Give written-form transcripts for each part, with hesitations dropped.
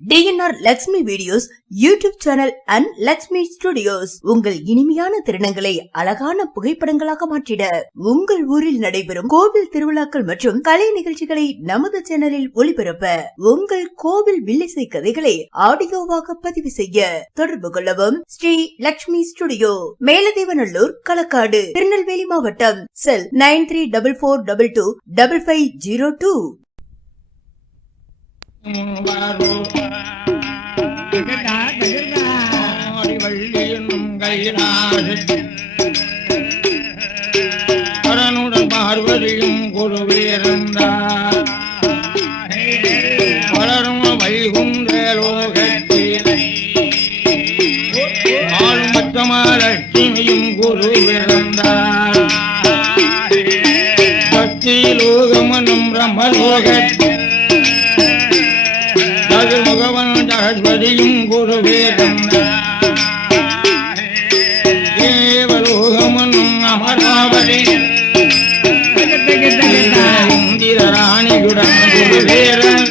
DNR Lakshmi videos YouTube channel and Lakshmi studios உங்கள் இனிமையான திருநங்களை அழகான புகைப்படங்களாக மாற்றிட உங்கள் ஊரில் நடைபெறும் கோவில் திருவிழாக்கள் மற்றும் கலை நிகழ்ச்சிகளை நமது சேனலில் ஒளிபரப்ப உங்கள் கோவில் வில்லிசை கதைகளை ஆடியோவாக பதிவு செய்ய தொடர்பு கொள்ளவும். ஸ்ரீ லக்ஷ்மி ஸ்டுடியோ, மேலதேவநல்லூர், களக்காடு, திருநெல்வேலி மாவட்டம். செல் 9344225502. பரனுடன் பார்வதியும் குருவிருந்தார் வளரும் வைகுந்த லோகத்திலே ஆளும் பட்டமாலட்சுமியும் குருவிருந்தார் பக்தி லோகமனும் பிரம்மலோகத்தில் முகவன் சரஸ்வதியும் குருவேதம் தேவலோகமனும் அமராவதி இந்திர ராணியுடன் குருவேரன்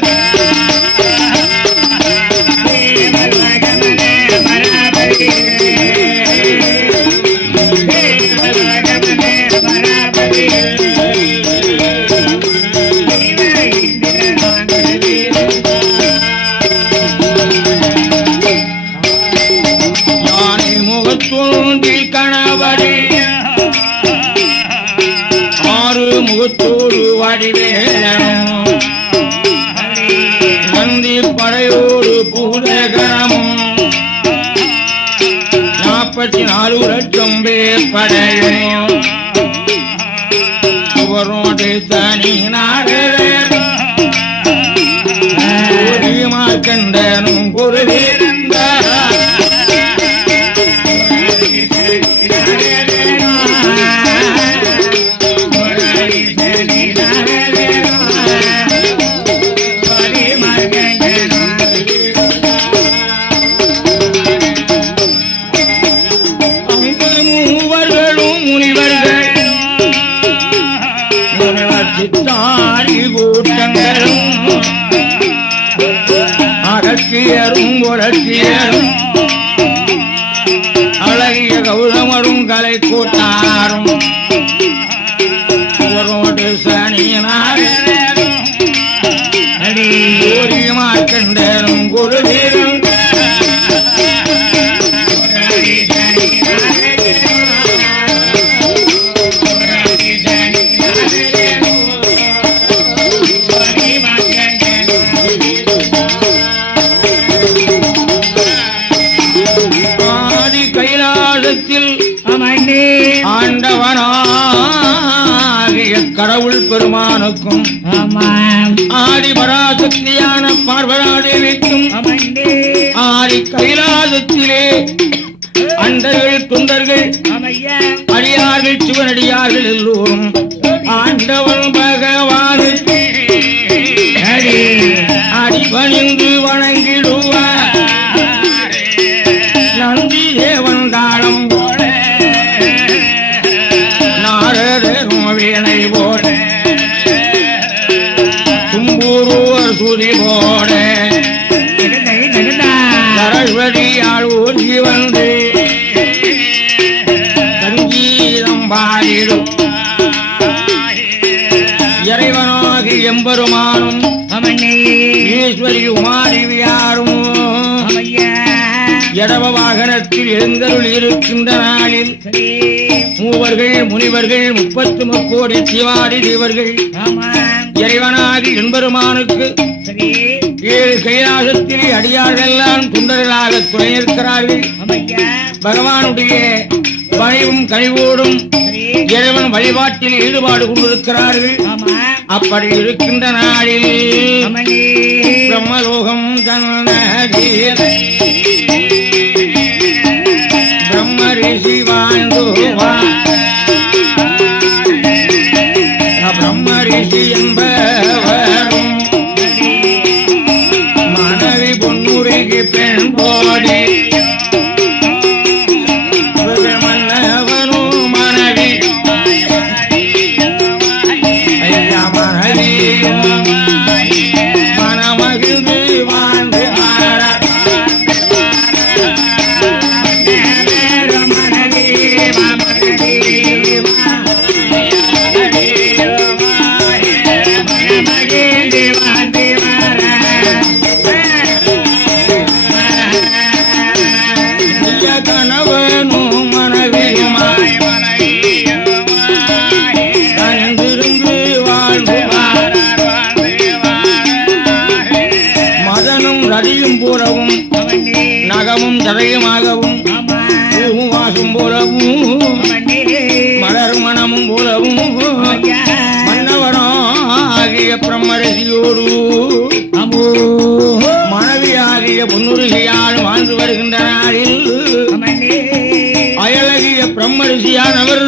முகத்தோடு வடிவேலனும் நந்தி படையோடு பூதகரமும் 44 லட்சம் பேர் படையும் சுவரோடு தனி மார்க்கண்டனும் குருவிருந்தார் அகத்தியரும் புரட்சியரும் அழகிய கௌதமரும் கலை கூட்டாரும் ஒருவரோடு சனியனாரும் மார்க்கண்டரும் குருவீரும் ஆண்டவனாகிய கடவுள் பெருமானுக்கும் ஆடி பராசக்தியான பார்வதாதேவிக்கும் ஆடி கைலாசத்திலே அண்டர்கள் தொண்டர்கள் அடியார்கள் சிவனடியார்கள் எல்லோரும் ஆண்டவன் பகவானுக்கு அடிபணிந்து வணங்கிடுவார். நந்தி தேவன் தாளம் வீணை போட தும்பூருவர் சுதி போட சரஸ்வதியால் ஊர்ஜி வந்து சங்கீதம் பாடிடும் இறைவனாகி எம்பெருமானும் ஈஸ்வரி உமாதேவியாரும் இடவ வாகனத்தில் எழுந்தருள் இருக்கின்ற நாளில் மூவர்கள் முனிவர்கள் 33 கோடி சிவாதி தேவர்கள் இறைவனாகி எம்பெருமானுக்கு 7 கைலாசத்திலே அடியார்கள் எல்லாம் துண்டர்களாக துணை இருக்கிறார்கள். பகவானுடைய பணிவும் கனிவோடும் இறைவன் வழிபாட்டில் ஈடுபாடு கொண்டிருக்கிறார்கள். அப்படி இருக்கின்ற நாளில் பிரம்மலோகம் தன்னதீரை பிரம்ம ரிஷி வாழ்ந்துவார். பிரம்ம ரிஷி என்பவரும் மனைவி பொன்னுரைக்கு பெண் போடி மன்னவனும் மனைவி மனைவி மனமகிழ்ந்து வாழ்ந்து ரதியும் போலவும் நகமும் சதையுமாகவும் வாசும் போலவும் மலர் மனமும் போலவும் மன்னவனாகிய பிரம்மரிஷியோடு மனைவியாகிய பொன்னுருகியால் வாழ்ந்து வருகின்ற நாளில் அயலகிய பிரம்மரிஷியானவர்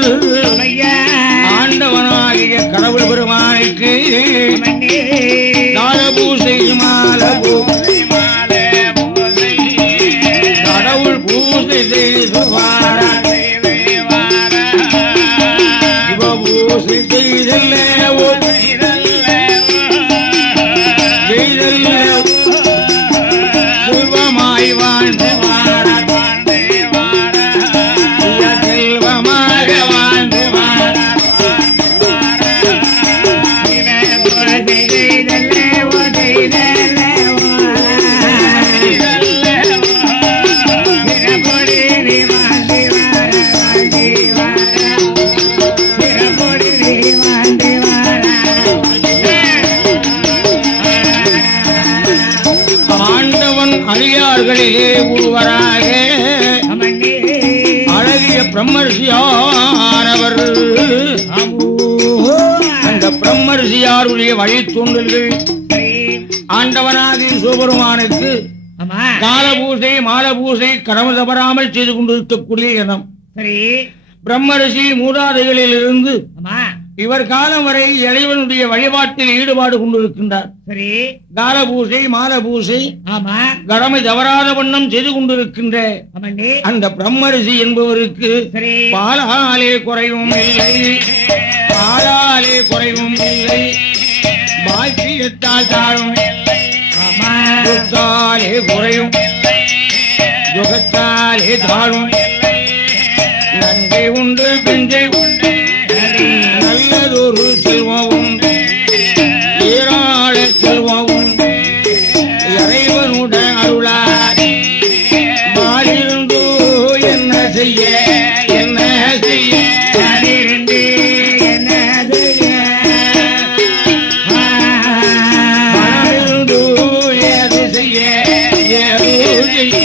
ஆண்டவனாகிய கடவுள் பெருமானுக்கு காலபூசை கடவுள் பூசை செய்து பூசை செய்தல்ல செல்வமாய் வாழ்ந்து செல்வமாக வாழ்ந்து அடியார்களிலே ஒருவராக அழகிய பிரம்மர்ஷியானவர் அந்த பிரம்மர்ஷியாருடைய வழி தோன்றல்கள் ஆண்டவனாகிய சிவபெருமானுக்கு காலபூசை மாலபூசை கடமை தவறாமல் செய்து கொண்டிருக்கக்கூடிய இடம். பிரம்மரிஷி மூதாதைகளில் இருந்து இவர் காலம் வரை இறைவனுடைய வழிபாட்டில் ஈடுபாடு கொண்டிருக்கின்றார். காலபூசை மாலபூசை கடமை தவறாத வண்ணம் செய்து கொண்டிருக்கின்ற அந்த பிரம்மரிஷி என்பவருக்கு பாலாலே குறைவும் இல்லை, பாலாலே குறைவும் இல்லை, பாக்கியத்தால் தாழும் இல்லை, குறையும் யுகத்தாலே தாழும் நன்றி உண்டு பிஞ்சை உண்டு நல்லதொரு செல்வம் உண்டு ஏராள செல்வம் உண்டு இறைவனுடன் அருளார் மாறிருந்தோ என்ன செய்ய என்ன செய்ய மாறிருந்து என்ன செய்ய மாறிருந்தோ ஏது செய்ய ஏது செய்ய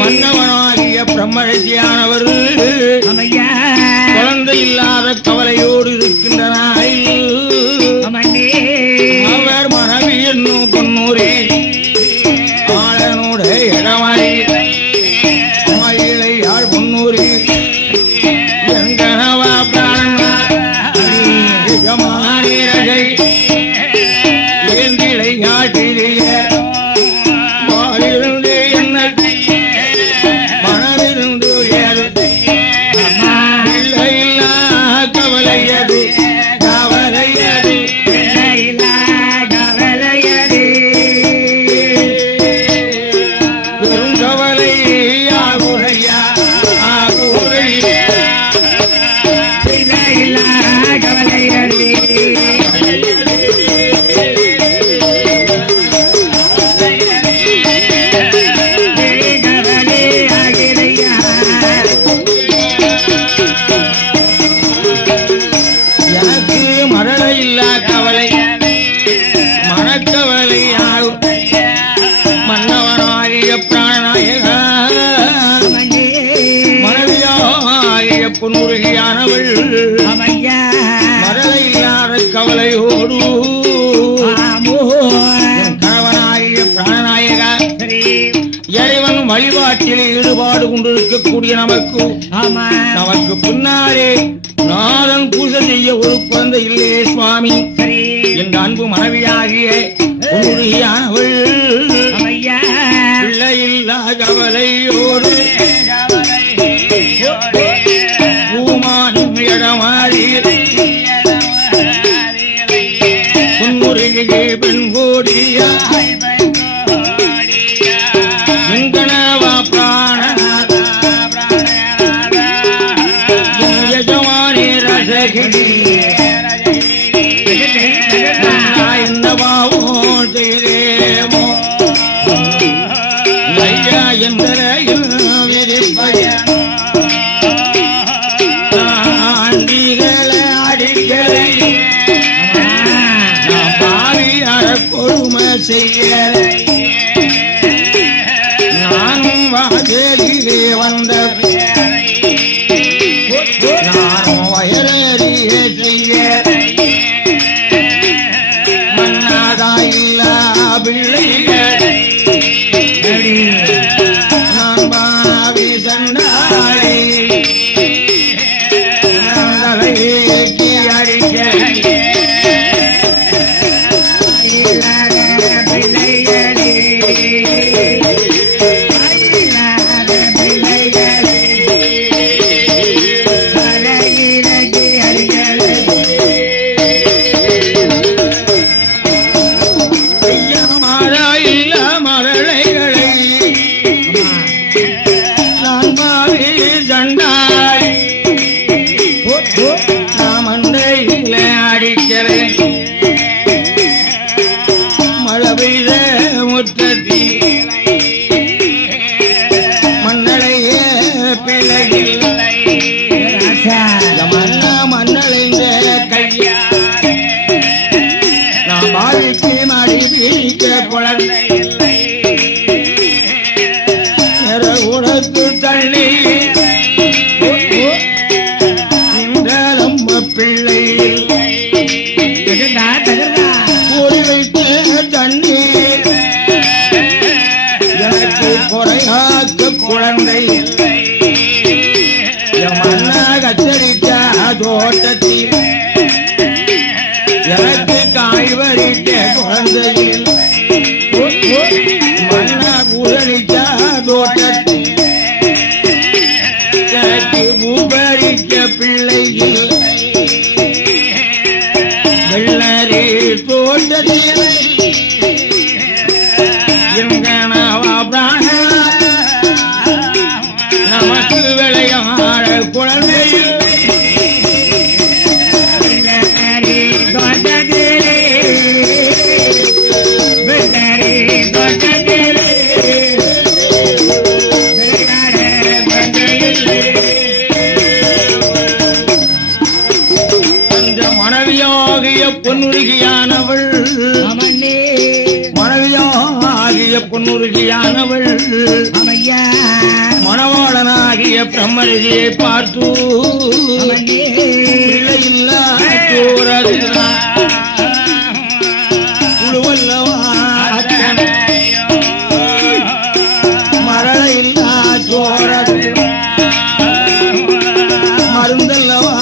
மன்னவனாகிய பிரம்மரிஷியானவர் குழந்தை இல்லாத கவலையோடு இருக்கின்றனர். அவர் மனைவி என்னும் பொன்னூரே ஆளனுடைய இடமாய் ஆயிழையாள் பொன்னூரே எங்கனவா பிராணமானிரகை ஏந்திழை ஆட்டிலேய பொன்னுருகியானவள் மரலை இல்லாத கவலையோடு கணவனாகிய பிராணநாயகா இறைவன் வழிபாட்டில் ஈடுபாடு கொண்டிருக்கக்கூடிய நமக்கு பின்னாலே நாதன் பூஜை செய்ய ஒரு குழந்தை இல்லையே சுவாமி என்ற அன்பு மனைவியாகிய பொன்னுருகியானவள் பிள்ளை இல்லா கவலையோடு கத்தரிக்கா தோட்டத்தில் எனக்கு காய் வரிக்க குழந்தையில் மன்னா பூசணிக்கா தோட்டத்தில் எனக்கு பூபரிக்க பிள்ளையில் வெள்ளரி தோட்டத்தில் எங்கனவா பிராண நமக்கு விளையாட குழந்தையில் பொன்னுருகியானவள் மனைவியாகிய பொன்னுருகியானவள் மணவாளனாகிய பிரம்மரிதியை பார்த்து பிள்ளையில்லா குழுவல்லவா மரளையில்லா சோரது மருந்தல்லவா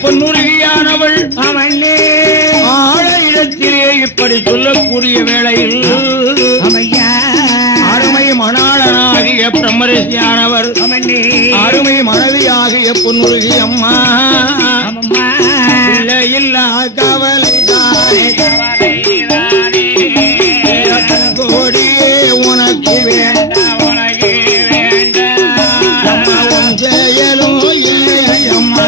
பொன்னுருகியானவள் ஆழ இடத்திலே இப்படி சொல்லக்கூடிய வேளையில் அருமை மணாளனாகிய பிரம்மரிசியானவர் அருமை மனைவியாகிய பொன்னுருகி அம்மா இல்லா கவலைதானே கோடியே உனக்கு வேண்டாம் செயலும் இல்லை அம்மா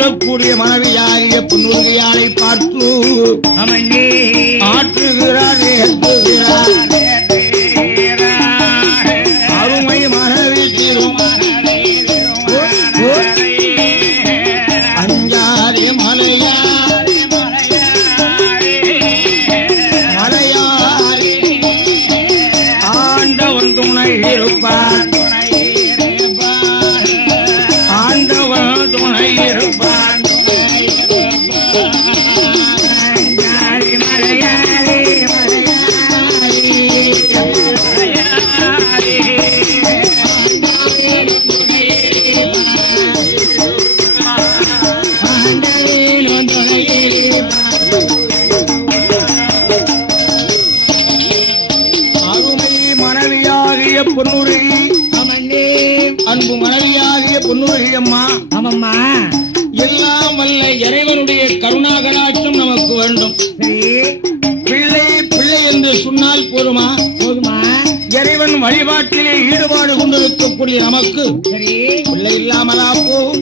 சொல்லக்கூடிய மனைவியாகிய பொன்னுருகியாரை பார்த்து ஆற்றுகிறார் அருமை மனைவி அஞ்சாரி மலையாரி ஆண்டவன் துணை இருப்பார் பொன்னுருகி அன்பு மனைவியாகிய பொன்னுருகி அம்மா ஆமம்மா எல்லாம் வல்ல இறைவனுடைய கருணாகராட்சம் நமக்கு வேண்டும். பிள்ளை பிள்ளை என்று சொன்னால் போதுமா? இறைவன் வழிபாட்டிலே ஈடுபாடு கொண்டிருக்கக்கூடிய நமக்கு பிள்ளை இல்லாமலா போகும்?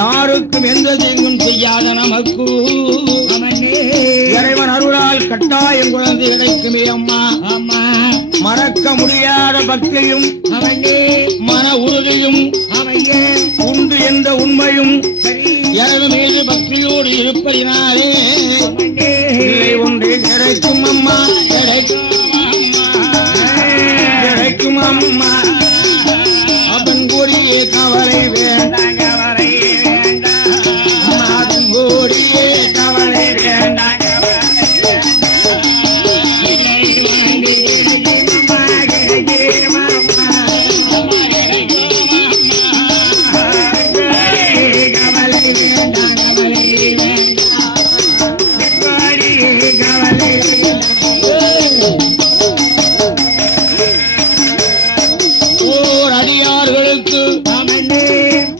யாருக்கும் எந்த தீங்கும் செய்யாத நமக்கு இறைவன் அருளால் கட்டாயம் குழந்தை கிடைக்குமே அம்மா. மறக்க முடியாத பக்தியும் மன உறுதியும் உண்டு என்ற உண்மையும் எனது மீது பக்தியோடு இருப்பதினாலே பிள்ளை ஒன்று கிடைக்கும் அம்மா, கிடைக்கும் அம்மா. அவன் கூடிய கவலை வேண்டாம், அவன் கூடிய கவலை வேண்டாம்.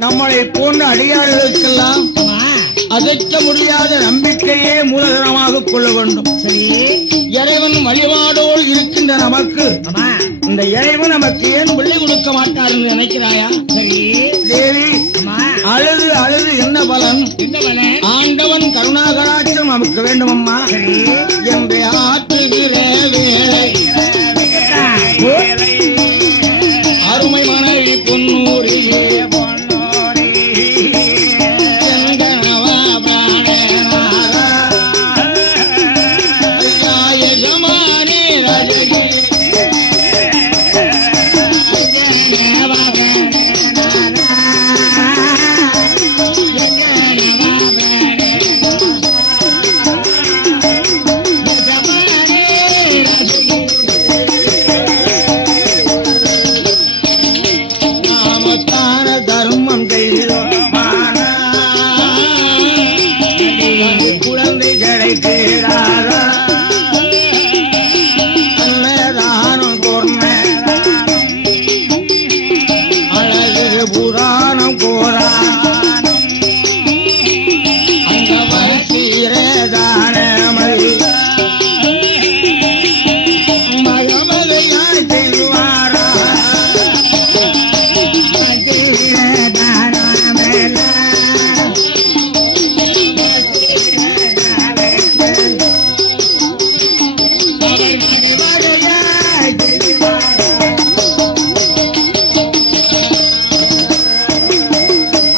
நம்மளை போன்ற அடியார்களுக்கெல்லாம் அசைக்க முடியாத நம்பிக்கையே மூலதனமாக கொள்ள வேண்டும். இறைவன் வழிபாடோடு இருக்கின்ற நமக்கு இந்த இறைவன் நமக்கு ஏன் பிள்ளை கொடுக்க மாட்டார் என்று நினைக்கிறாயா? தேவி, அழுது அழுது என்ன பலன்? ஆண்டவன் கருணாகராட்சம் நமக்கு வேண்டும் அம்மா என்று ஆற்றுகிற வேலை அருமை மனைவி பொன்னூரிலே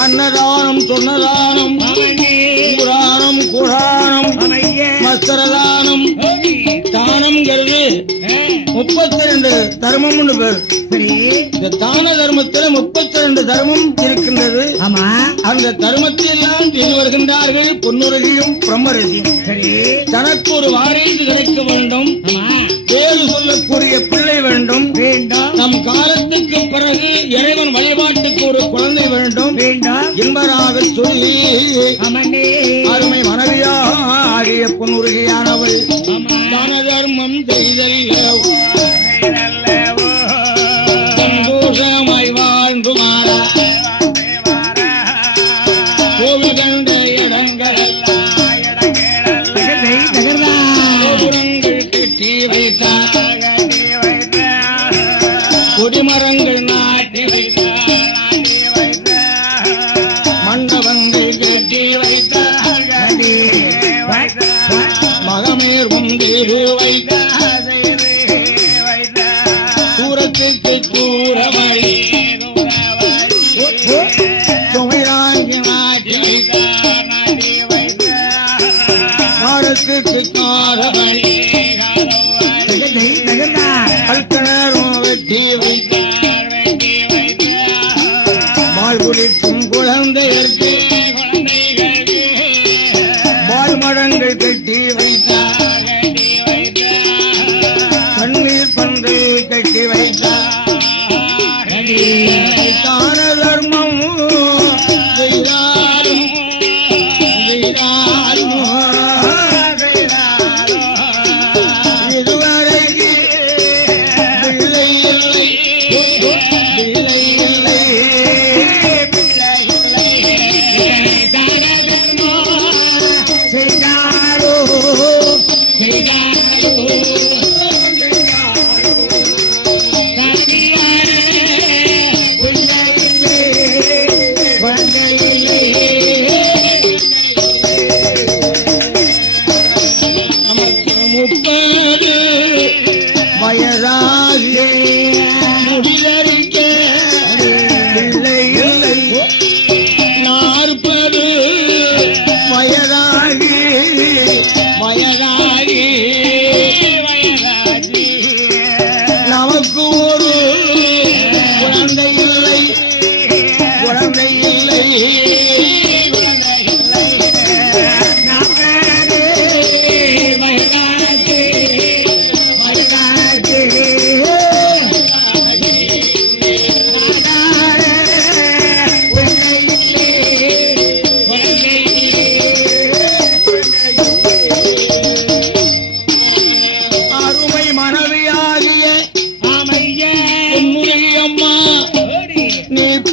அன்னதானம் சொன்னதானம் புராணம் குரானம் மஸ்தரதானம் தானம்ங்கிறது 32 தர்மம்னு பேர். இந்த தான தர்மத்துல 32 தர்மம் இருக்கின்றது. அந்த தர்மத்தில் எல்லாம் செய்து வருகின்றார்கள் பொன்னுரகியும் பிரம்மரசியும். தனக்கு ஒரு வாரிசு கிடைக்க வேண்டும், பேரு சொல்லக்கூடிய பிள்ளை வேண்டும், நம் காலத்துக்கு பிறகு இறைவன் வழிபாட்டுக்கு ஒரு குழந்தை வேண்டும் என்பதாக சொல்லி அருமை மனைவியாகிய பொன்னுருகியானவள் தான தர்மம் செய்தல்ல சந்தோஷமாய் வாழ்ந்து மாறா கோவில் கண்ட இடங்கள் கோபுரங்கள் கட்டி வைத்தார், கொடிமரங்கள் நாட்டி வைத்தார், மண்டபங்கள் கட்டி வைத்தார், மகமேர்வும் தேடு வைத்தார், தூரத்துக்கு தூரவழி சுமைராங்கி மாட்டி வைத்தார், காரத்துக்கு காரவழி கல்கணரும் வெட்டி வைத்தார், பால் குடிக்கும் குழந்தைகளுக்கு பால் மடங்கள் கட்டி வைத்தார், கண்ணீர் பந்தை கட்டி வைத்தார், தான தர்மம்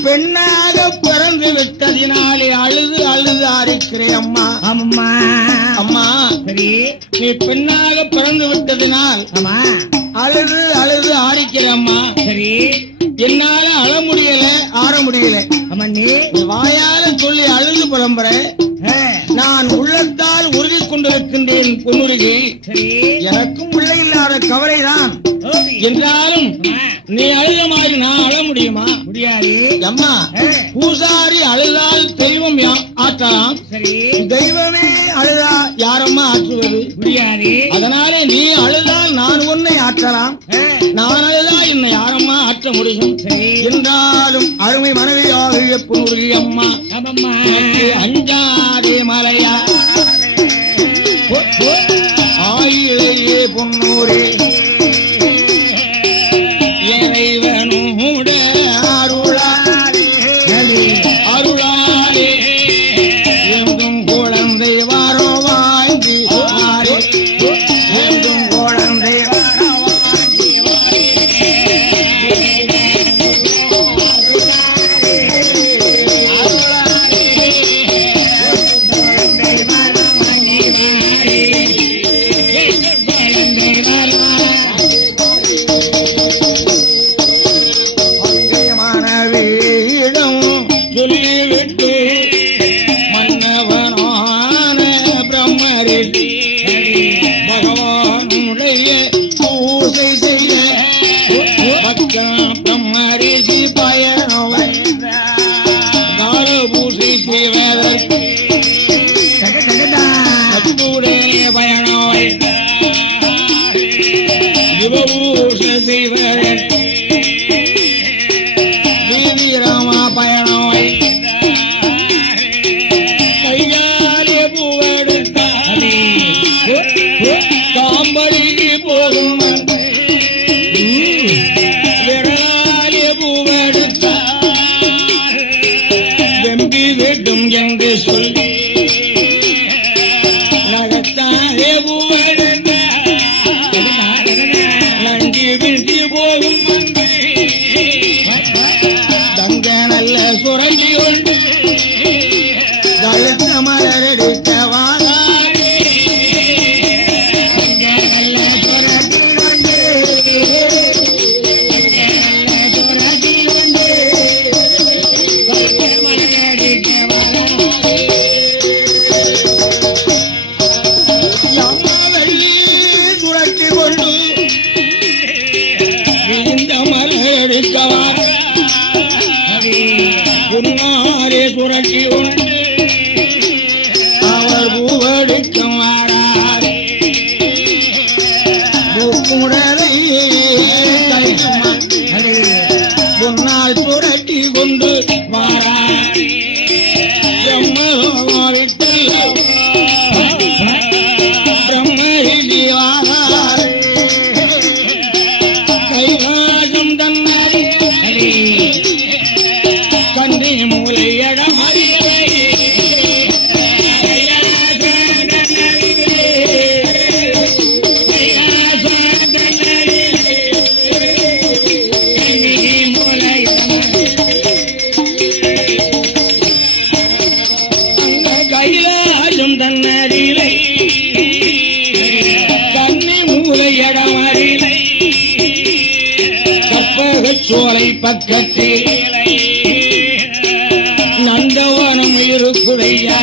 பெண்ணாக பிறந்து விட்டதினாலே அழுது அழுது ஆரிக்கிறேன் அம்மா. அம்மா அம்மா சரி, நீ பெண்ணாக பிறந்து விட்டதினால் அழுது அழுது ஆரிக்கிறேன் அம்மா. சரி, என்னால அழ முடியல, ஆற முடியல. அம்மா நீ வாயால சொல்லி அழுது புலம்புற, நான் உள்ளத்தால் உறுதி கொண்டிருக்கின்றேன் பொன்னுருகி. எனக்கும் உள்ள இல்லாத கவலைதான். என்றாலும் நீ அழுத மாதிரி நான் அழ முடியுமா? முடியாது அம்மா. பூசாரி அழுதால் தெய்வம் ஆற்றலாம், தெய்வமே அழுதா யாரம்மா ஆற்றுவது? முடியாது. அதனாலே நீ அழுதால் நான் உன்னை ஆற்றலாம், நான் அழுதா என்னை யாரம்மா ஆற்ற முடியும்? என்றாலும் அருமை மனைவியாகிய பொன்னுருகி அம்மா, அஞ்சாதே மலையா ஆயிழையே பொன்னூரே இறைவனோட அருளாலே அருளாலே எங்கும் குழந்தை வாரோ வாங்கி எங்கும் குழந்தை வாரோ சொல்லிவிட்டு மன்னவனான பிரம்மரிஷி பகவானுடைய பூசை செய்த பிரம்மரிஷி பயணம் பூசை செய்வதற்கு பயணம் சிவபூசை செய்வதற்கு ராமா பயணம் கையாலே பூவெடுத்தாலே காம்பரிக்கு போகும் விரலாலே பூவெடுத்தால் வெம்பி விடும் என்று சொல்லி நகத்தாலே பூவெடுத்தால் நன்றி விழி போகும் நல்ல சுரண்டி கொண்டு தழுத்த மலரெடுக்க வாழாடி நல்ல சுரண்டி கொண்டு சுரண்டி கொண்டு மலரெடுக்க வாழாடி அம்மாவெள்ளி சுரண்டி கொண்டு இந்த மலரெடுக்க வாழ உன்னாரே சுரட்சி உண்டு அவர் பூவெடுக்கும் வாராரே பூக்குடலை உன்னால் சுரட்டி கொண்டு வாராரே பிரம்மரிஷி வாராரே கைலாசம் தன்னாரே கண்ணி மூலையடம் கைலாசம் தன்னறிலை கண்ணி மூலையடம் அறிலை கற்பகச் சோலை பக்கத்தில் நந்தவனம் இருக்குதையா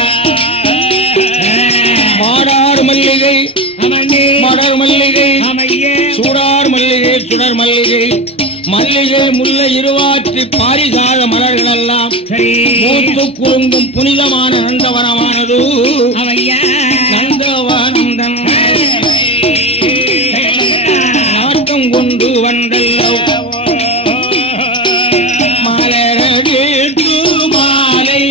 மாடார் மல்லிகை மலர் மல்லிகை சூடார் மல்லிகை சுடர் மல்லிகை மல்லிகை முல்லை இருவாற்றி பாரிசாத மலர்கள் எல்லாம் மூத்து குறுங்கும் புனிதமான நந்தவனமானது நந்தவனம் நாட்டம் கொண்டு வந்தல்லோ மாலை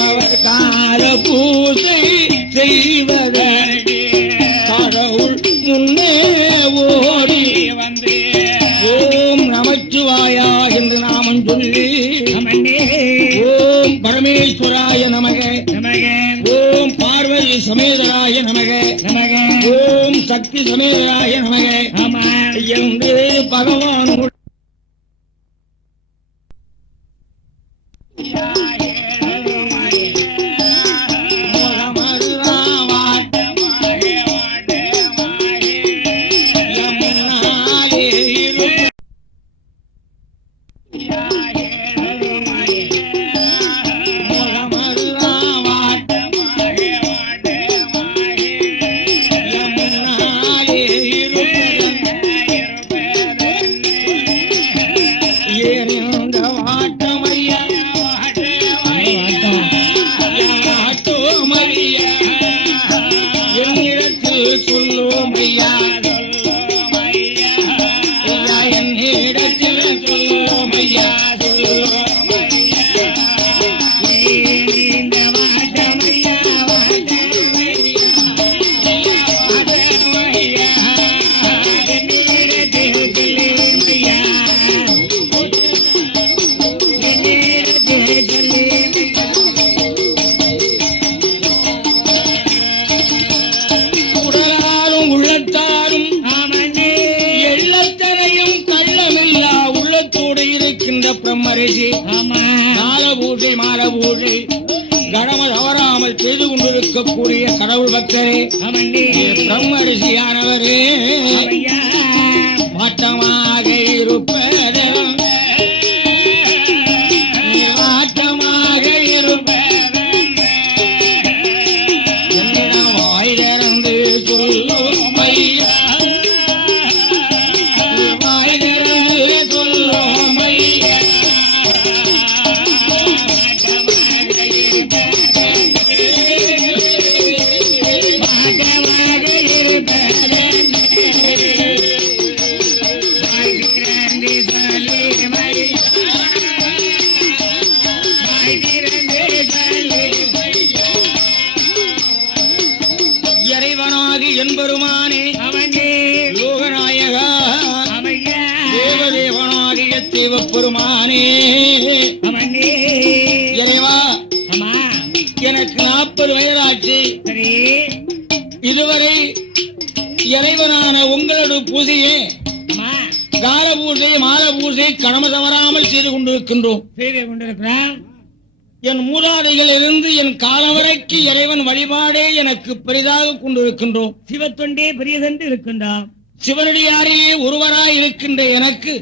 அவர் கால பூசை செய்வதற்கு கடவுள் முன்னே ஓடி வந்து ஓம் நமச்சிவாயா என்று நாமம் சொல்லி ஓம் பரமேஸ்வராய நமக ஓம் பார்வதி சமேதராய நமக ஓம் சக்தி சமேதராய நமக என்று பகவான் சொல்லும் ஐயா என்னிடத்தில் சொல்லும் ஐயா பிரம்மரிஷி காலபூஜை மாலபூஜை கடமை தவறாமல் செய்து கொண்டிருக்கக்கூடிய கடவுள் பக்தரே பிரம்மரிஷியானவரே மாற்றமாக இருப்பது மாற்றமாக இருப்பது வாய் திறந்து சொல்லும் ஐயா வாய் திறந்து சொல்லும் ஐயா இறைவனாகி என்பெருமானே லோகநாயகா தேவதேவனாகிய தேவப்பெருமானே இறைவா எனக்கு 40 வயதாச்சு. இதுவரை இறைவனான உங்களோட பூஜையே கால பூஜை மால பூஜை கடமை தவறாமல் செய்து கொண்டிருக்கின்றோம். என் மூதாதைகளிலிருந்து என் காலம் வரைக்கு இறைவன் வழிபாடே எனக்கு பெரிதாக கொண்டிருக்கின்றோம். சிவத்தொண்டே பெரியதென்று இருக்கின்றோம். சிவனடியாரிலே ஒருவராய் இருக்கின்ற எனக்கு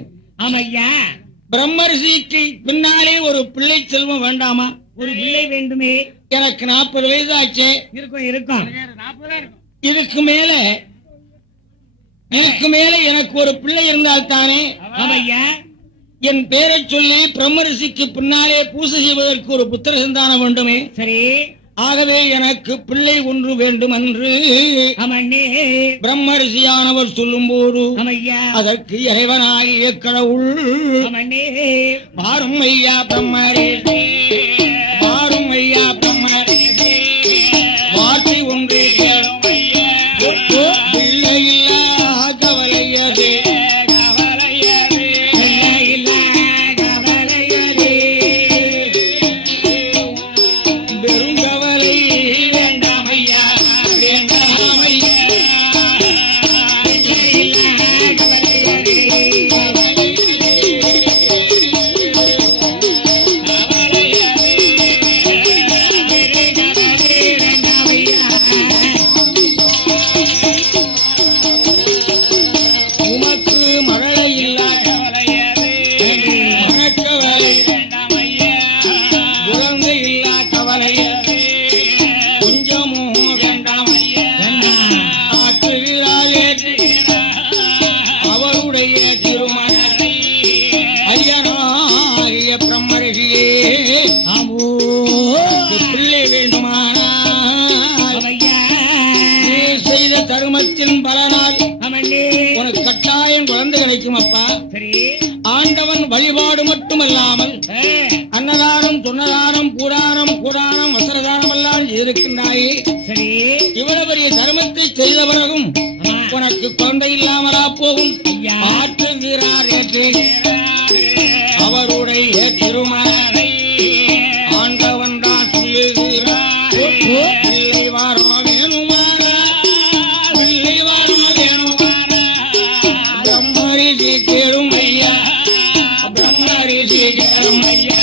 ஆமையா பிரம்மரிஷிக்கு பின்னாலே ஒரு பிள்ளை செல்வம் வேண்டாமா? ஒரு பிள்ளை வேண்டுமே. எனக்கு 40 வயதாச்சே. இருக்கும் இதுக்கு மேல எனக்கு ஒரு பிள்ளை இருந்தால் தானே ஆமையா என் பேரை சொல்லி பிரம்மரிஷிக்கு பின்னாலே பூசை செய்வதற்கு ஒரு புத்திர சந்தானம் வேண்டுமே. சரி, ஆகவே எனக்கு பிள்ளை ஒன்று வேண்டும் என்று பிரம்மரிஷியானவர் சொல்லும் போது அதற்கு இறைவனாகிய கடவுள் பாரும் ஐயா பிரம்மரிஷி பாரும் ஐயா பிரம்மரிஷி வார்த்தை ஒன்று பிள்ளையில்லா கவலையதே ஆண்டவன் வழிபாடு மட்டுமல்லாமல் அன்னதானம், துன்னதானம், பூதானம், கூடானம், வஸ்திரதானம் எல்லாம் இருக்கின்றாயே. சரி, இவ்வளவு பெரிய தர்மத்தை செய்த பிறகும் உனக்கு குழந்தை இல்லாமலா போகும். ஆற்றுகிறார் அவருடைய திருமலை ஆண்டவன் தான் சொல்லுகிறார். பிள்ளை வாரம் வேணுமானா, பிள்ளை வாரம் வேணுமானா, பிரம்மரிஷி கேளும் ஐயா, பிரம்மரிஷி கேளும் ஐயா.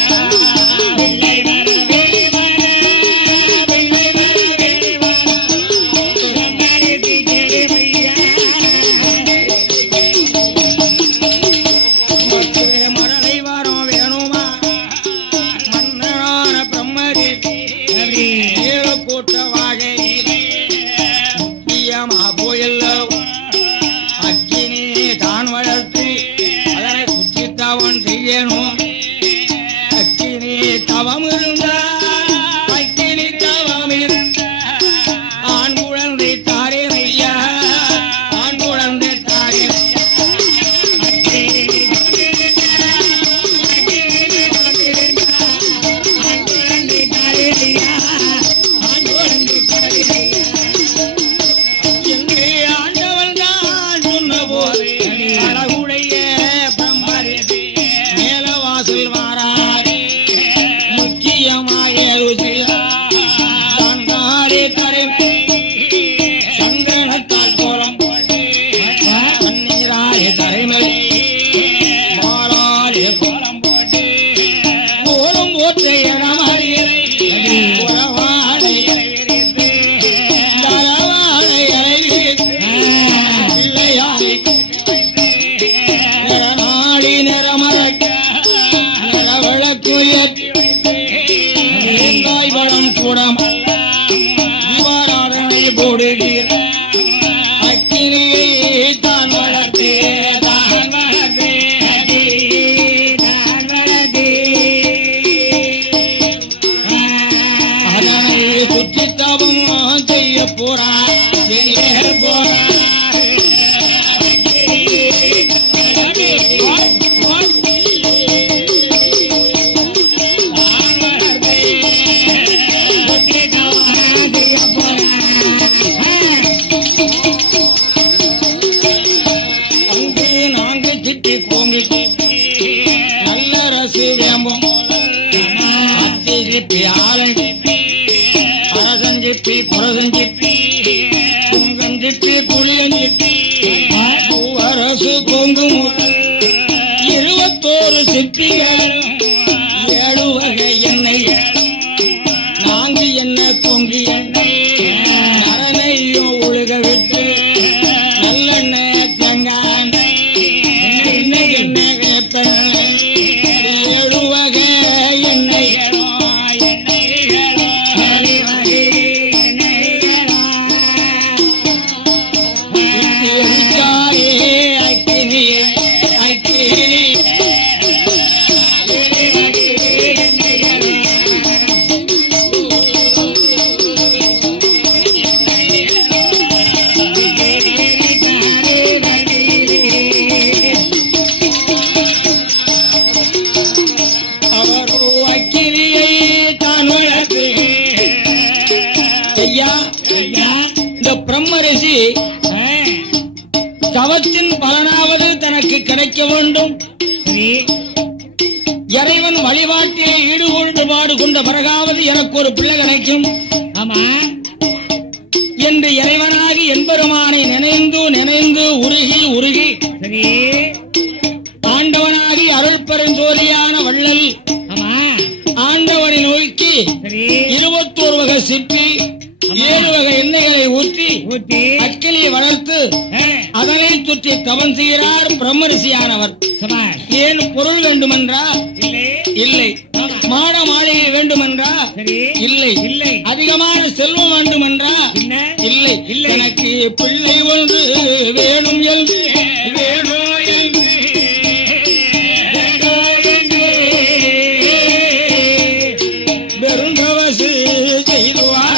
தவத்தின் பலனாவது தனக்கு கிடைக்க வேண்டும். இறைவன் வழிபாட்டில் ஈடுபாடு கொண்ட பிறகாவது எனக்கு ஒரு பிள்ளை கிடைக்கும். ஆமா என்று இறைவனாகி என்பெருமானை நினைந்து நினைந்து உருகி உருகி ஆண்டவனாகி அருள் பெருஞ்சோதியான வள்ளல் ஆண்டவனை நோக்கி 21 வகை சிப்பி 7 வகை எண்ணெய்களை ஊற்றி அக்கினியை வளர்த்து அதனை சுற்றி தவம் செய்கிறார் பிரம்மரிஷியானவர். ஏன் பொருள் வேண்டுமென்றா? இல்லை. மாட மாளிகை வேண்டுமென்றா? இல்லை. அதிகமான செல்வம் வேண்டுமென்றா? இல்லை. எனக்கு பிள்ளை ஒன்று வேணும் என்று பெருந்தவசு செய்துவார்.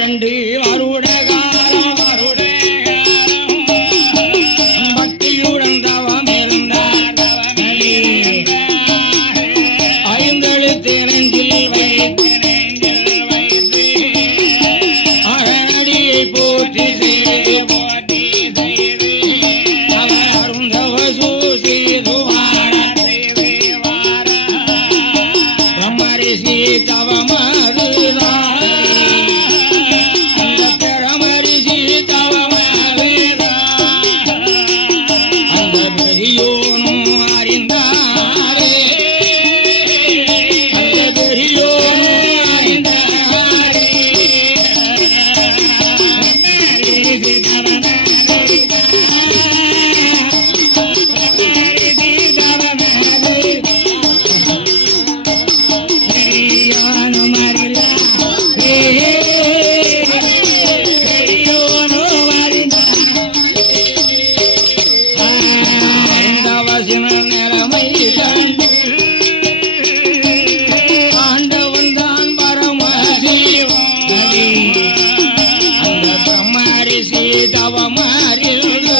2 வருடகாலம் பக்தியுடன் தவம் இருந்தார். 5 எழுத்து நெஞ்சில் வைத்து அரணடியை போற்றி செய்து அவர் அருந்தவ சூசிது பிரம்மரிஷி தவமதுதான் அந்த பிரமரிஷி தவமதுதான் அந்த பெரியோனும் அறிந்தாரே அந்த பெரியோனும் அறிந்தாரே ஆண்டவன் தான் பரமசிவம் அந்த பிரம்மரிஷி தவமறிந்து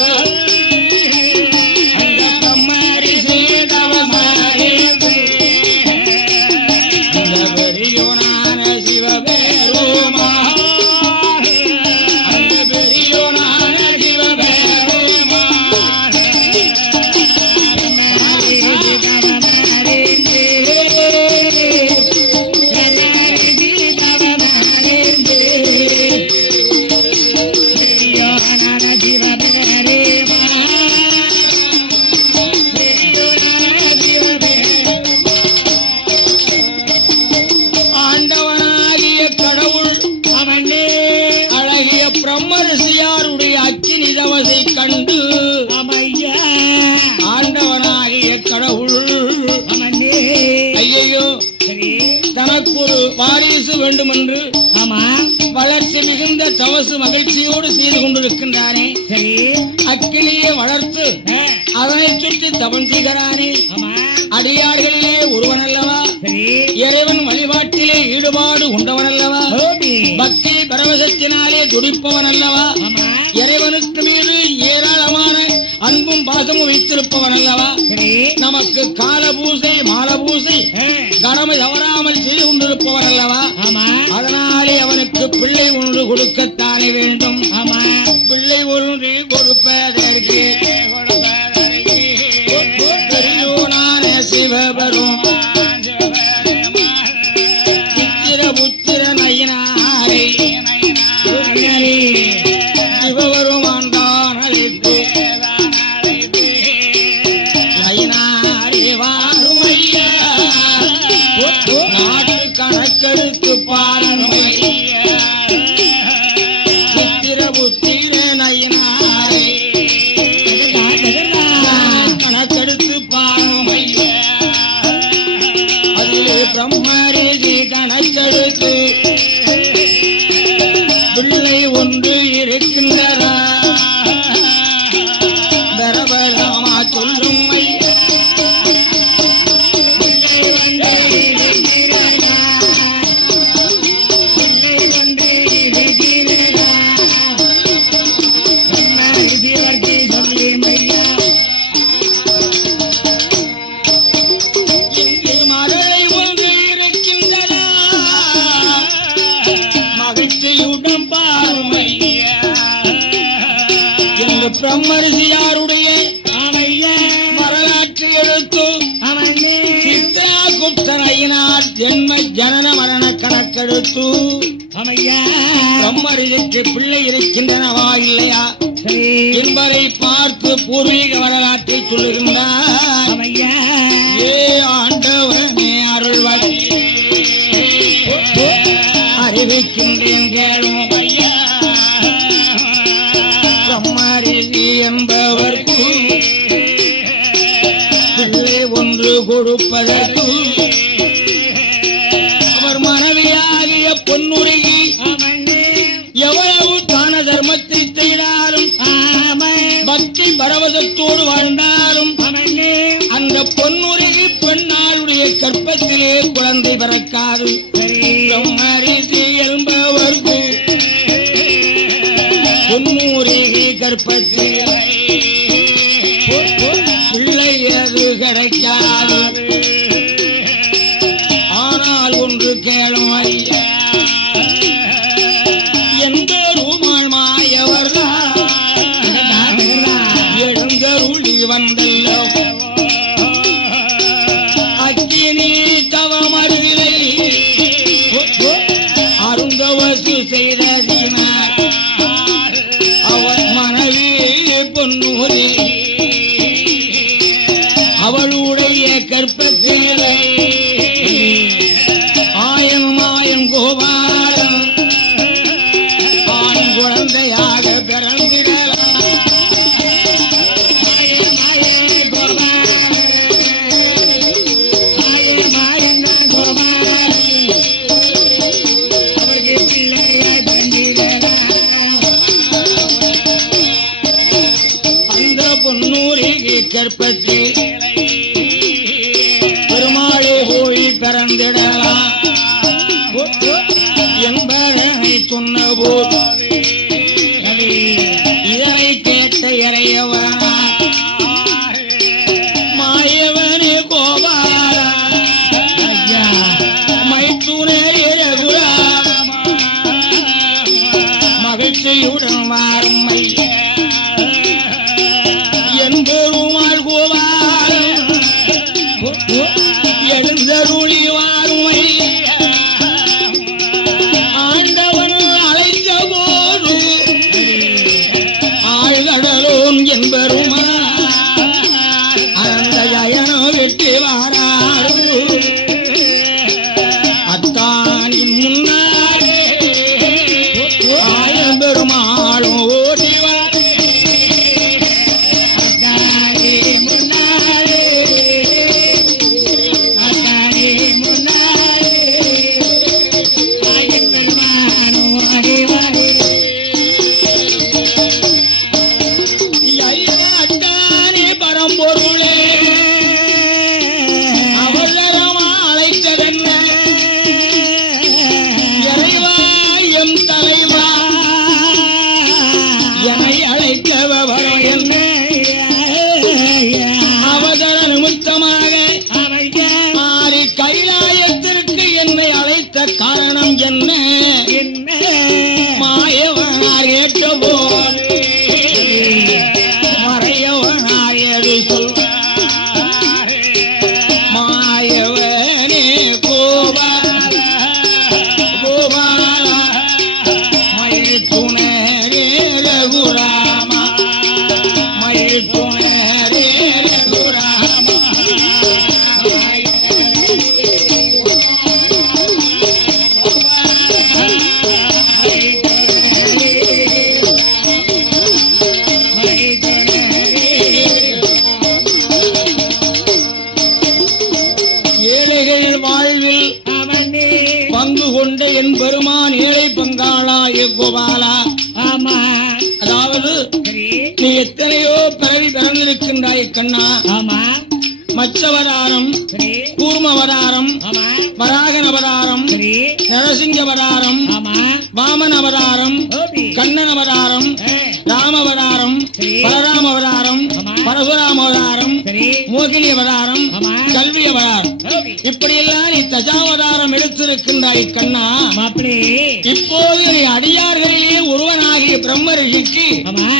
அந்த பிரம்மரிஷி தவமறிந்து அந்த பெரியோனான சிவபெருமா அந்த பெரியோனான சிவபெருமா ஆண்டவனாகிய கடவுள் அவனே அழகிய பிரம்மரிஷியாருடைய அக்கினி தவசை கண்டு ஆண்டவனாகிய கடவுள் அவனே ஐயையோ தனக்கு ஒரு வாரிசு வேண்டுமென்று வளர்ச்சி மிகுந்த தவசு மகிழ்ச்சியோடு செய்து கொண்டிருக்கின்றானே. அக்கினியை வளர்த்து அதனை சுற்றி தவம் செய்கிறானே. அடியார்களிலே ஒருவன் அல்லவா, இறைவன் வழிபாட்டிலே ஈடுபாடு கொண்டவன் அல்லவா, பக்தி பரவசத்தினாலே துடிப்பவன் அல்லவா, இறைவனுக்கு மீது ஏராளமான அன்பும் பாசமும் வைத்திருப்பவன் அல்லவா, நமக்கு கால பூசை மால பூசை கடமை தவறாமல் செய்து கொண்டிருப்பவன் அல்லவா. அதனாலே அவனுக்கு பிள்ளை ஒன்று கொடுக்கத்தானே வேண்டும். பிள்ளை ஒன்று கொடுப்பதற்கு பெரியோனான சிவபெரும் புத்திர புத்திர நயினாரை சிவபெருமான் தான் அழைத்து நயினாரே வாரும் ஐயா நாடு கணக்கெடுத்து பாருங்கள் புத்திர புத்திர நயினாரே கணக்கெடுத்து பாருங்கள் ஐயா அதிலே பிரம்மரிஷி கணக்கெடுத்து பிள்ளை ஒன்று இருக்கின்றதா பரபரமா சொல்லும் ஐயா இங்கே மகளை ஒன்று இருக்கின்றதா மகிழ்ச்சியுடன் பாரும் ஐயா என்று பிரம்மரிஷியாருடைய வரலாற்று எடுத்து சித்ராகுப்தனையினார் ஜென்ம ஜனன மரண கணக்கெடுத்து பிரம்மரிஷிக்கு பிள்ளை இருக்கின்றனவா இல்லையா என்பதை பார்த்து பூர்வீக வரலாற்றை சொல்லுகின்றார். ஏ ஆண்டவனே அருள்வாய் அறிவிக்கின்றேன் கேளும் ஐயா பிரம்மரிஷி என்பவர்க்கு பிள்ளை ஒன்று கொடுப்பதற்கு அவர் மனைவியாகிய பொன்னுருகி எவ்வளவு தான தர்மத்தை செய்தாலும் பக்தி பரவசத்தோடு வாழ்ந்தாலும் அந்த பொன்னுருகி பெண்ணாளுடைய கற்பத்திலே குழந்தை பிறக்காது. பிரம்மரிஷி என்பவர்க்கு கற்பத்தில் பிள்ளை அது கிடைக்காது. ஆனால் ஒன்று கேளும் ஐயா, எந்த ரூமாள் மாயவர்தான் எழுந்தருளி வந்தல்லோ. அக்கினி தவமருவிலை அருந்தவசு செய்ததினார் அவர் மனைவி பொன்னூரி அவளுடைய கற்பத்திலே ஆயன் மாயன் கோபாலன் ஆண் குழந்தையாக பிறந்திடலாம். அந்த பொன்னூரிக்கு கற்பத்தில் பெருமாளே போய் பிறந்திடலாம் என்பதை சொன்னபோது இதனை கேட்ட இறையவனா மாயவனே கோபாலா மைத்துனே ரகுராம மகிழ்ச்சியுடன் மாறும் ஐயா என்பெருமாள் கோபாலன் எழுந்தருளி வாருமை ஆண்டவன் அழைத்த போது ஆழ்கடலோன் என்பெருமா அந்த ஜயனோ வெற்றி வாராரு அத்தானின் முன்னாலே ஆழ்பெருமாளும் ஓடி வாரு அத்தானே பரம்பொருளே அவசரமா அழைத்ததென்ன இறைவா எம் தலைவா என்னை அழைக்க வரும் என்ன அவசர நிமித்தமாக மாறி கைலாயத்திற்கு என்னை அழைத்த காரணம் என்ன மாயவனார் ஏற்ற போது மறையவனார் எது சொல்வார் மாயவனே கோபால கோபால மயில் துணரே ரகுராமா மயில் துணரே ரகுராமா ஏழைகள் வாழ்வில் பங்கு கொண்ட என் பெருமான் ஏழை பங்காளாய கோபாலா. ஆமா அதாவது நீ எத்தனையோ பிறவி பிறந்திருக்கின்றாய் கண்ணா. ஆமா மச்சவதாரம் சரி கூர்மவதாரம் ஆமா வராகனவதாரம் சரி நரசிங்கவதாரம் ஆமா வாமனவதாரம் ஓபி கண்ணனவதாரம் ராமவதாரம் சரி பலராமவதாரம் ஆமா பரசுராமவதாரம் சரி மோகினி அவதாரம் ஆமா கல்வி அவதாரம் ஓபி இப்படியெல்லாம் நீ தசாவதாரம் எடுத்திருக்கின்றாய் கண்ணா. மாப்பிளே இப்போது நீ அடியார்களிலே ஒருவனாகிய பிரம்ம ரிஷிக்கு ஆமா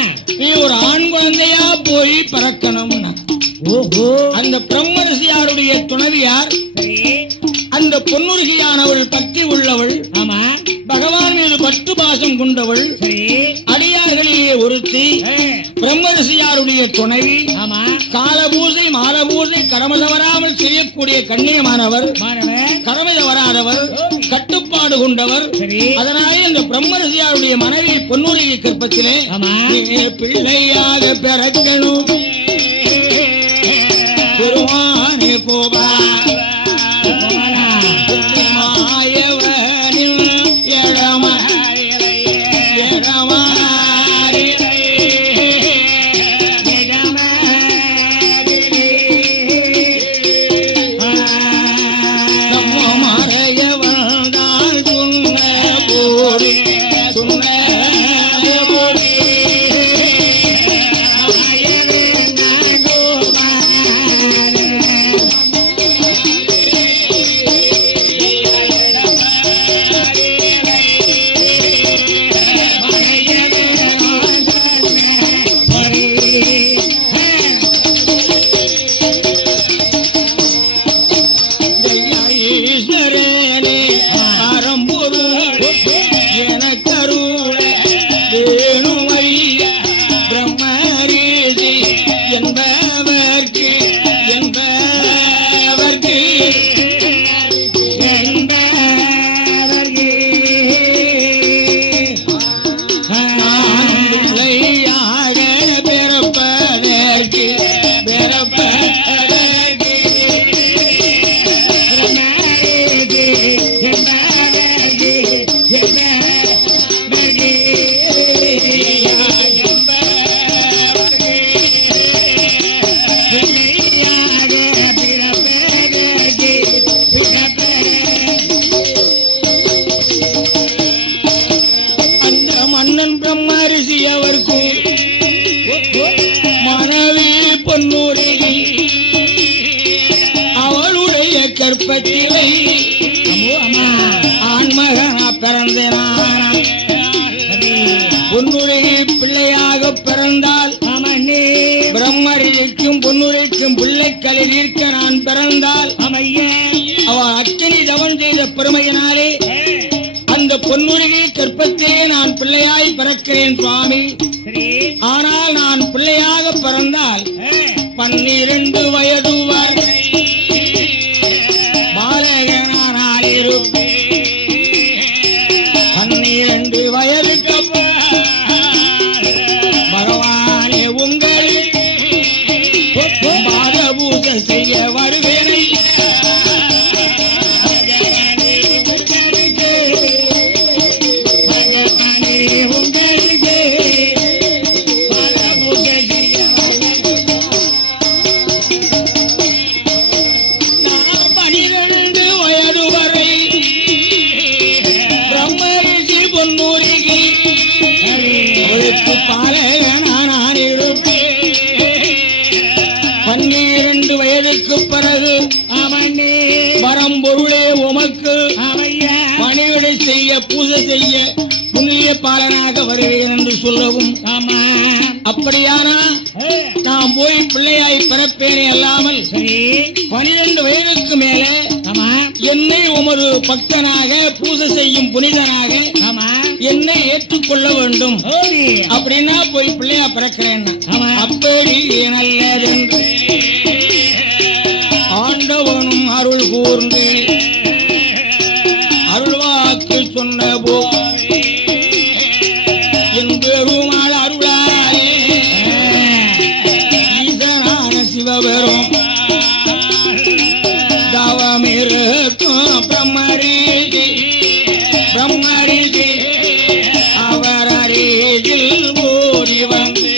நீ ஒரு ஆண் குழந்தையா போய் பறக்கணும். ஓஹோ அந்த பிரம்ம ரிஷியாருடைய துணைவியார் சரி அந்த பொன்னுருகியானவள் பக்தி உள்ளவள் ஆமா பகவான் மீது பற்று பாசம் கொண்டவள் சரி அடியார்களிலே ஒருத்தி பிரம்ம ரிஷியாருடைய துணைவி ஆமா காலபூசை மாலபூசை கடமை தவறாமல் செய்யக்கூடிய கண்ணியமானவர் மாணவன் கடமை தவறாதவர் கட்டுப்பாடு கொண்டவர். சரி அதனாலே இந்த பிரம்ம ரிஷியாருடைய மனைவி பொன்னுருகி கற்பத்திலே ஆமா பிள்ளையாக பிறக்கணும் பெருமானே கோபா மாயவனின் எடமா எடமாரி நம்ம மறையவன் தான் சொன்ன போது சொன்ன போது அந்த மன்னன் பிரம்மரிஷி அவருக்கு மனைவி பொன்னூரிகை அவளுடைய கற்பத்திலை ஆண்மகனா பிறந்தனான். பொன்னுரையை பிள்ளையாக பிறந்தால் பிரம்மரிக்கும் பொன்னுரைக்கும் பிள்ளைக்களை ஈர்க்க நான் பிறந்தால் அவ அக்கினி தவம் செய்த பெருமையினாலே அந்த பொன்னுரையை கற்பத்திலே நான் பிள்ளையாய் பிறக்கிறேன் சுவாமி. ஆனால் நான் பிள்ளையாக பிறந்தால் 12 வயது வரை பாலகனானால் இருப்பேன். 12 வயதுக்கு பகவானே உங்களுக்கு பாத பூஜை செய்ய வருவேனை. பிறகு வரம்பொருளே உமக்கு பணிவிடை செய்ய பூஜை செய்ய புண்ணிய பாலனாக வருவேன் என்று சொல்லவும், அப்படியானா நான் போய் பிள்ளையாய் பிறப்பேனே அல்லாமல் 12 வயதுக்கு மேலே என்னை உமது பக்தனாக பூஜை செய்யும் புனிதனாக என்னை ஏற்றுக்கொள்ள வேண்டும். அப்படின்னா போய் பிள்ளையா பிறக்கிறேன். அப்படி நல்லதென்று ஆண்டவனும் அருள் கூர்ந்து அருள்வாக்கு சொன்னபோ என் பெருமாள் அருளாலே ஈசனான சிவபெரும் தவமிருக்கும் பிரம்மரிஷி அவர் அருகில் ஓடி வந்து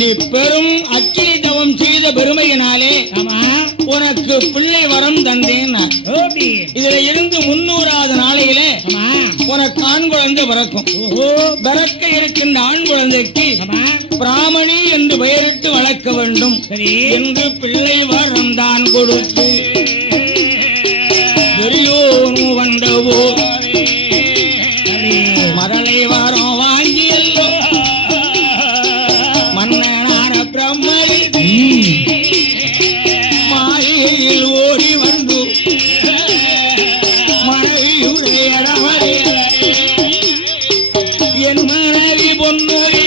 நீ பெரும் அக்கினி தவம் செய்த பெருமையினாலே உனக்கு பிள்ளை வரம் தந்தேன். இதுல இருந்து 300வது நாளையிலே உனக்கு ஆண் குழந்தை பிறக்கும். பிறக்க இருக்கின்ற ஆண் குழந்தைக்கு பிராமணி என்று பெயரிட்டு வளர்க்க வேண்டும் என்று பிள்ளை வரம் தான் கொடுத்து பெரியோனு வந்தவோ மகளை வரம் வாங்கி எல்லோ மாயில் ஓடி வந்து மனைவியுடைய என் மனைவி பொன்னூரி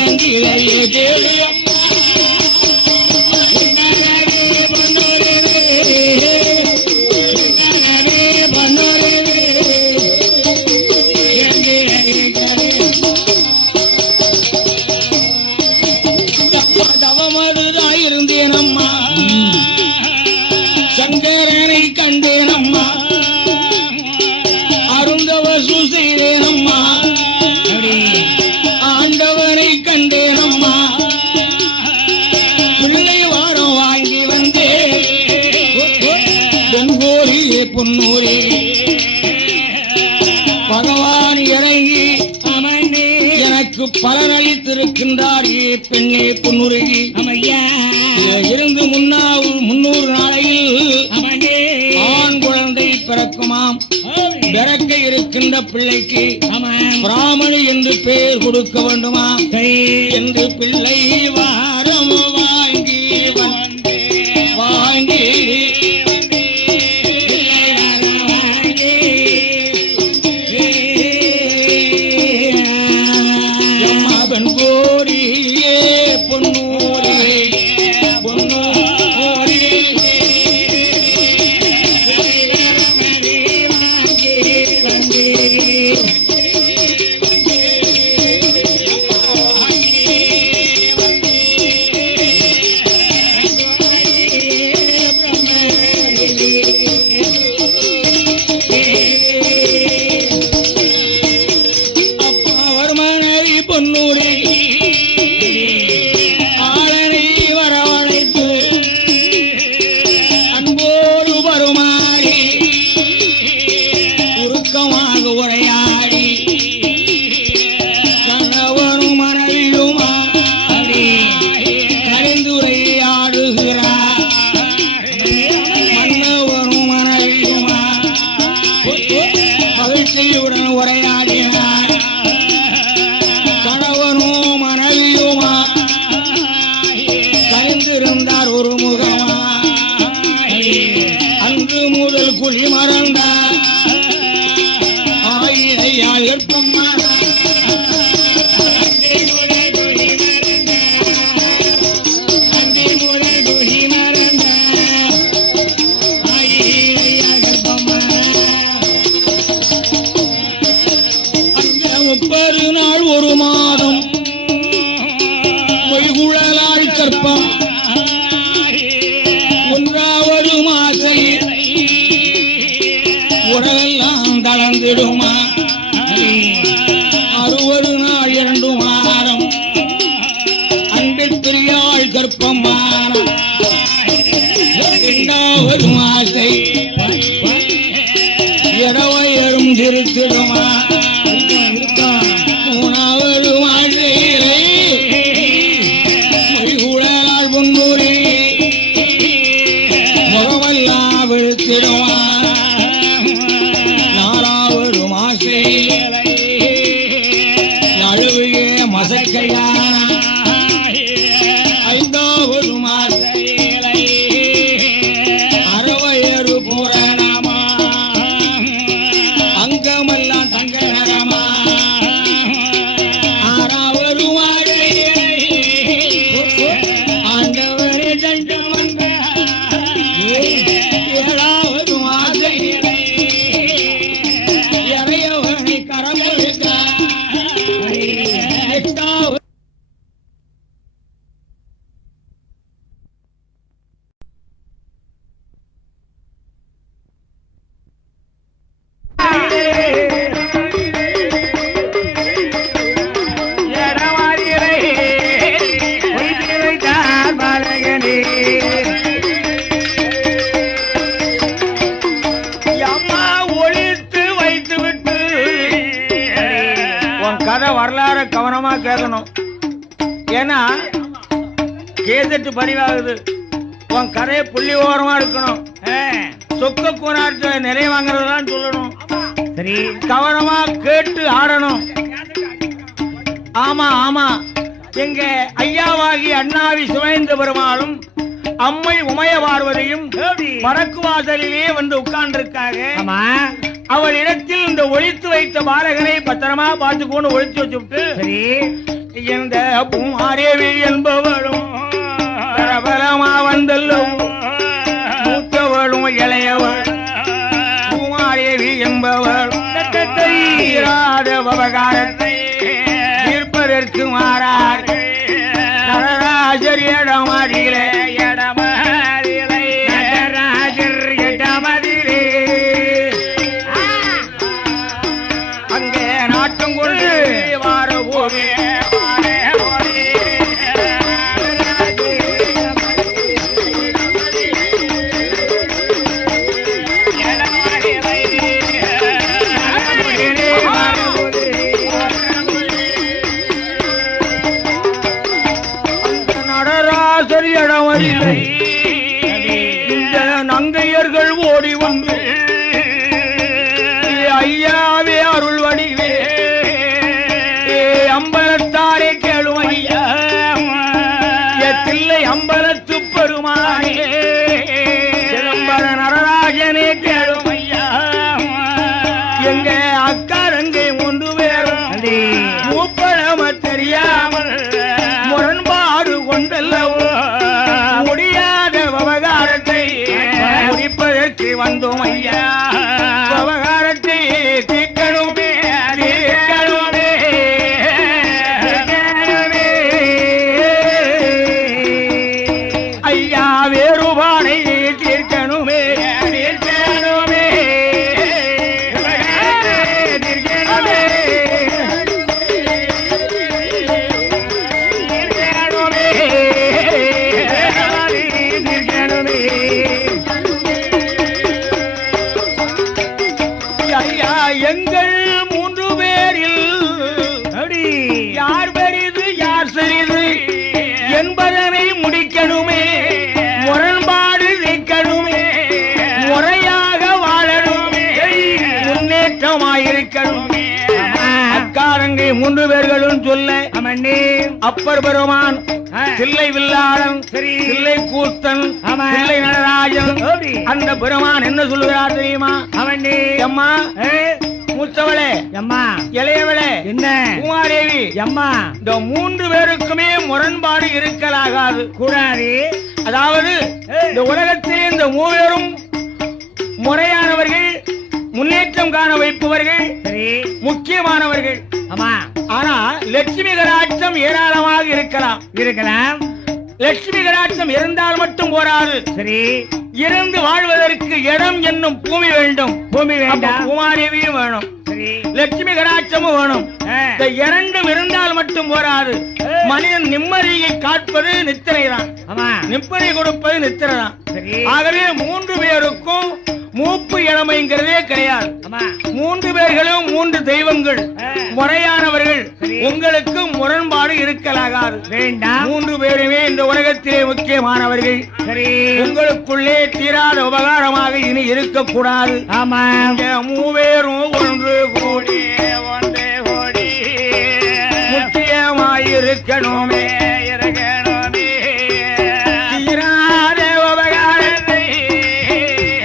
எங்கிலேயே தேடிய இருந்தேனம்மா சங்கரனை கண்டேனம்மா அருந்தவ சுசைதேனம்மா ஆண்டவனை கண்டேனம்மா பிள்ளை வாரம் வாங்கி வந்தே பொங்கோரியே பொன்னூரே பகவான் இறங்கி எனக்கு பலனளித்திருக்கின்றார். பெண்ணே பொன்னுருகி இருந்து 300 நாளையில் ஆண் குழந்தை பிறக்குமாம். பிறக்க இருக்கின்ற பிள்ளைக்கு பிராமணி என்று பெயர் கொடுக்க வேண்டுமா என்று பிள்ளை வாரம் வாங்கி வாங்கி பெண்கோரியே பொன்னூரியே பொன்னூரியே வரலாறு கவனமா கேட்கணும். ஏன்னா கேசட்டு பதிவாகுது. உன் கதையை புள்ளி ஓரமா இருக்கணும். சொக்க கூறாட்டு நிறைய வாங்குறதுதான் சொல்லணும். சரி, கவனமா கேட்டு ஆடணும். ஆமா ஆமா, எங்க ஐயாவாகி அண்ணாவி சுவைந்த பெருமாளும் அம்மை உமைய பார்வதியும் வடக்கு வாசலிலே வந்து உட்கார்ந்திருக்காங்க. அவள் இடத்தில் இந்த ஒழித்து வைத்த பாலகனை பத்திரமா பார்த்துக்கொண்டு ஒழித்து வச்சுட்டு, இந்த பூமாதேவி என்பவளும் பிரபலமா வந்தல்லும் மூத்தவளும் இளையவள் பூமாதேவி என்பவள் தீராத விவகாரத்தை தீர்ப்பதற்கு மாறார் நடராஜர் இடமதிலே இந்த நங்கையர்கள் ஓடி வந்து ஐயாவே அருள் வடிவே அம்பலத்தாரே கேளும் ஐயா, தில்லை அம்பலத்து பெருமானே சிதம்பர நடராஜனே கேளும் ஐயா, எங்க அக்கா ரங்கை ஒன்று வேறும் மூப்பழம தெரியாம மூன்று பேர்களும் சொல்ல ஆமாண்ணே. அப்பர் பெருமான், ஆ. தில்லை வில்லாளன், சரி. தில்லை கூத்தன், ஆமா. தில்லை நடராஜன். ஓடி. அந்த பெருமான் என்ன சொல்லுகிறார் தெரியுமா? ஆமாண்ணே. அம்மா மூத்தவளே, அம்மா இளையவளே, என்ன உமாதேவி, அம்மா இந்த மூன்று பேருக்குமே முரண்பாடு இருக்கலாகாது. கூடாது. அதாவது இந்த உலகத்தில் இந்த மூவரும் முறையானவர்கள், முன்னேற்றம் காண வைப்பவர்கள், சரி. முக்கியமானவர்கள். ஆமா. ஆனா லட்சுமி கடாட்சம் ஏராளமாக இருக்கலாம். இருக்கலாம். லட்சுமி கடாட்சம் இருந்தால் மட்டும் போராது. சரி. இருந்து வாழ்வதற்கு இடம் என்னும் பூமி வேண்டும். பூமி வேண்டாம். அப்ப உமாதேவியும் வேணும், சரி. லட்சுமி கடாட்சமும் வேணும். ஆ. இந்த இரண்டும் இருந்தால் மட்டும் போராது. மனிதன் நிம்மதியை காட்பது நித்திரைதான், ஆமா. நிம்மதி கொடுப்பது நித்திரை தான். சரி. ஆகவே மூன்று பேருக்கும் மூப்பு இளமைங்கிறதே கிடையாது. ஆமா. மூன்று பேர்களும் மூன்று தெய்வங்கள், ஆ. முறையானவர்கள். சரி. உங்களுக்கு முரண்பாடு இருக்கலாகாது. வேண்டாம். மூன்று பேருமே இந்த உலகத்திலே முக்கியமானவர்கள். சரி. உங்களுக்குள்ளே தீராத உபகாரமாக இனி இருக்கக்கூடாது. ஆமா. இங்க மூவேரும் ஒன்று கூடி ஒன்றே கூடி முக்கியமாயிருக்கணுமே, இருக்கணுமே. தீராத உபகாரத்தை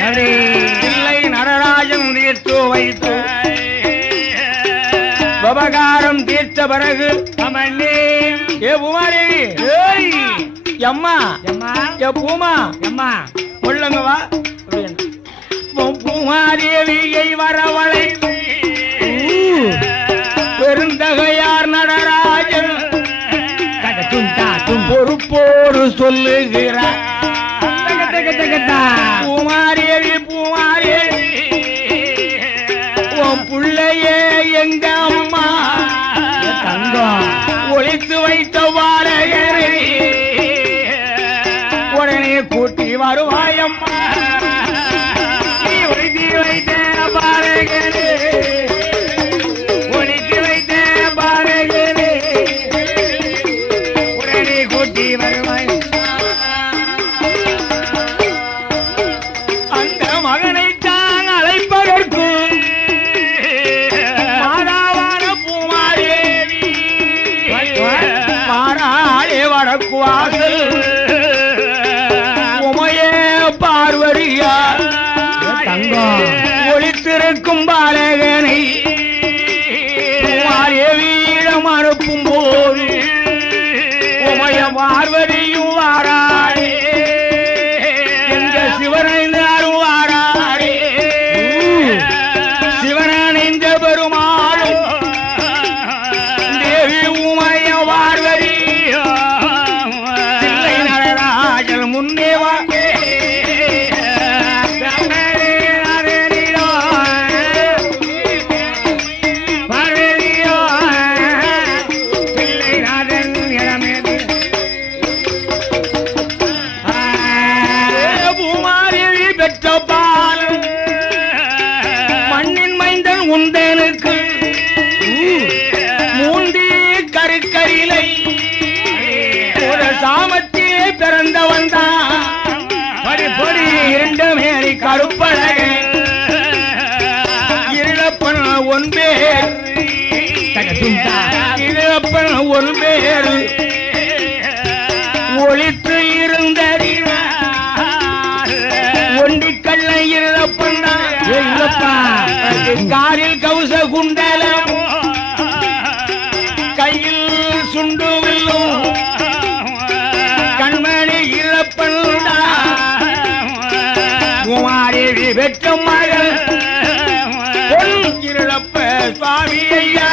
அப்படி. தில்லை நடராஜன் தீர்த்து வைத்து உபகாரம் தீர்த்த பிறகு ஆமாண்ணே. ஏ பூமாதேவி, ஏய். அம்மா, அம்மா. ஏ பூமா, அம்மா. உள்ளங்க வா. பூமாதேவியை வரவழைத்து பெருந்தகையார் நடராஜன் பொறுப்போடு சொல்லுகிறார். பூமாதேவி, பூமாதேவி, உன் புள்ளையே எங்க அம்மா தங்கம். ஒளித்து வைத்த பாலகரை உடனே கூட்டி வருவாயம்மா. நீ ஒளித்து வைத்த பாலகரே, ஒளித்து வைத்த பாலகரே உடனே கூட்டி வருவாய். அந்த மகனை தான் அழைப்பதற்கு மாதாவான பூமாதேவி மாறாளே வடக்கு வாசல் உமையே பார்வதியா தங்கம். ஒளித்திருக்கும் பாலகனை பூமாதேவியிடம் அனுப்பும் போது உமைய பார்வதியும் வாராளே, எங்க சிவனைந்தாரும் வாராளே. சிவனணிந்த பெருமாளும் தேவி உமைய பார்வதி தில்லை நடராஜன் முன்னே வா. பூமாதேவி பெற்ற பாலன் மண்ணின் மைந்தன் உண்டனுக்கு மூந்தி கருக்கரிலை ஒரு சாமத்திலே பிறந்தவன் தான். பொடி இரண்டு மேரி கருப்பழகன் இருளப்பன் ஒன்பேர், இருளப்பன் ஒன்பேர் ஒளித்து இருந்தறிவார். ஒண்டிக்கல்ல இருளப்பன் காரில் கவுச குண்டலம் கையில் சுண்டு வில்லும் கண்மணி இழப்பன் குமாரேவி பெற்ற மகள் பொன் இருளப்ப சுவாமி ஐயா.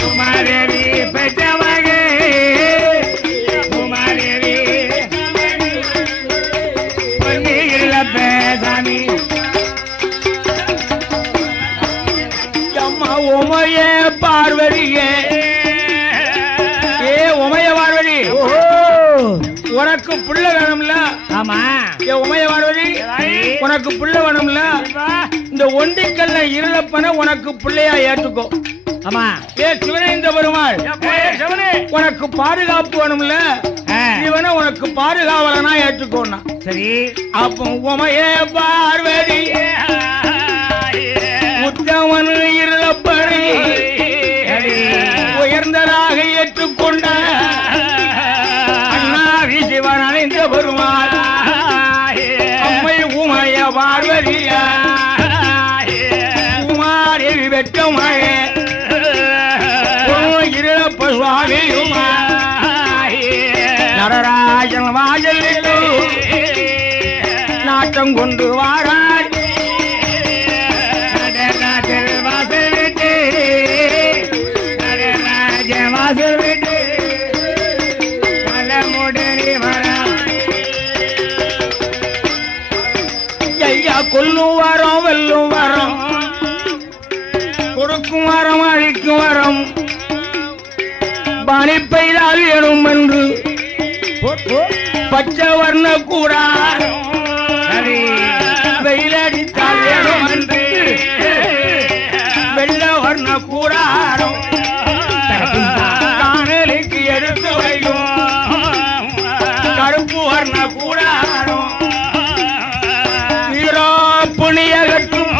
குமாரேவி பெற்ற மகள் குமாரேவி பொன்னி இருளப்ப சாமி. அம்மா உமைய பார்வதியே, ஏ உமைய பார்வதி, உனக்கு புள்ள வேணும்ல? ஆமா. ஏ உமைய பார்வதி, உனக்கு புள்ள வேணும்ல? இந்த ஒண்டிக்கல்ல இருளப்பன உனக்கு பிள்ளையா ஏற்றுக்கோ. ஆமா. ஏ சிவனேந்த பெருமாள், உனக்கு பாதுகாப்பு வேணும்ல? இவனை உனக்கு பாதுகாவலனா ஏற்றுக்கோன்னா. சரி. அப்போ உமைய பார்வதி உத்தவன் இருளப்படி பெருமாள் அம்மை உமைய பார்வதியா உமாதேவி வெட்டமழ இருளப்ப சுவாமியுமா நடராஜன் வாஜல் நாட்டம் கொண்டு வாராய் நடராஜன் வாசல் விட்டு நடராஜன் வாசல் விட்டு நலமுடனே வரா ஐயா கொல்லும் வரோம் வெல்லும் வரோம் கொடுக்கும் வரம் அழிக்கும் வரம் பணி பெய்தால் எனும் என்று பச்சை வர்ண கூடாரம் வெயிலடித்தால் எனும் என்று வெள்ள வர்ண கூடாரம் காணலுக்கு எடுத்து வைக்கும் கருப்பு வர்ண கூடாரம் வீரா புனியகட்டும்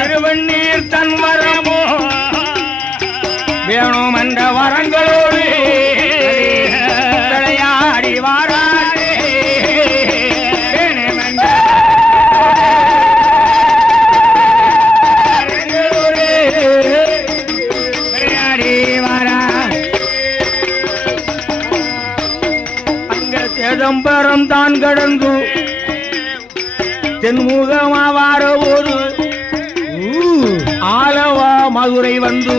திருவண்ணீர் தன் வரமோ வேணும் என்ற வரங்களோடு விளையாடி வாராடே விளையாடி வாரா அங்க சிதம்பரம் தான் கடந்து தென்முகமா வார ஒரு ஆலவா மதுரை வந்து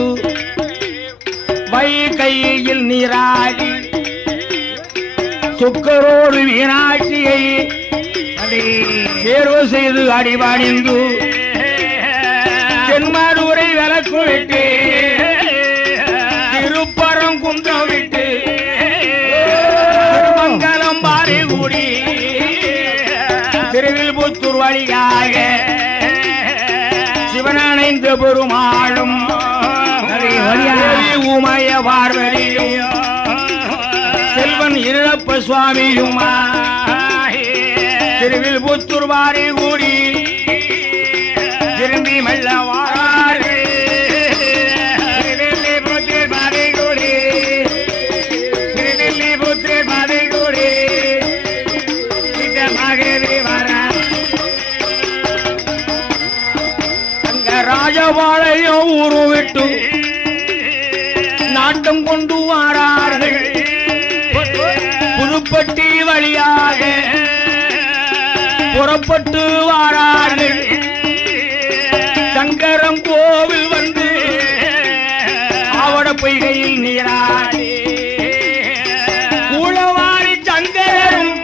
வை கையில் நீராடி சுக்கரோடு மீனாட்சியை தேர்வு செய்து அடிபணிந்து தென்மதுரை விளக்கு விட்டு திருப்பரம் குன்றம் விட்டு மங்கலம் பாரி கூடி திருவில்புத்தூர் வழியாக சிவனணைந்த பெருமாளும் உமைய பார்வதியும் செல்வன் இருளப்ப சுவாமியுமா திருவில்புத்தூர் பாரி கூடி திரும்பி மெல்ல வாராரு திருவில்லிபுத்தூர் பாரி கூடி திருவில்லிபுத்தூர் பாரி கூடி சித்தமாகவே வரா அங்க ராஜபாளையம் ஊரு விட்டு நாட்டம் கொண்டு வாரார்கள் புதுப்பட்டி வழியாக புறப்பட்டு வாரார்கள் சங்கரம் கோவில் வந்து ஆவட பொய்கையில் நீராடி கூளவாரி சங்கரும்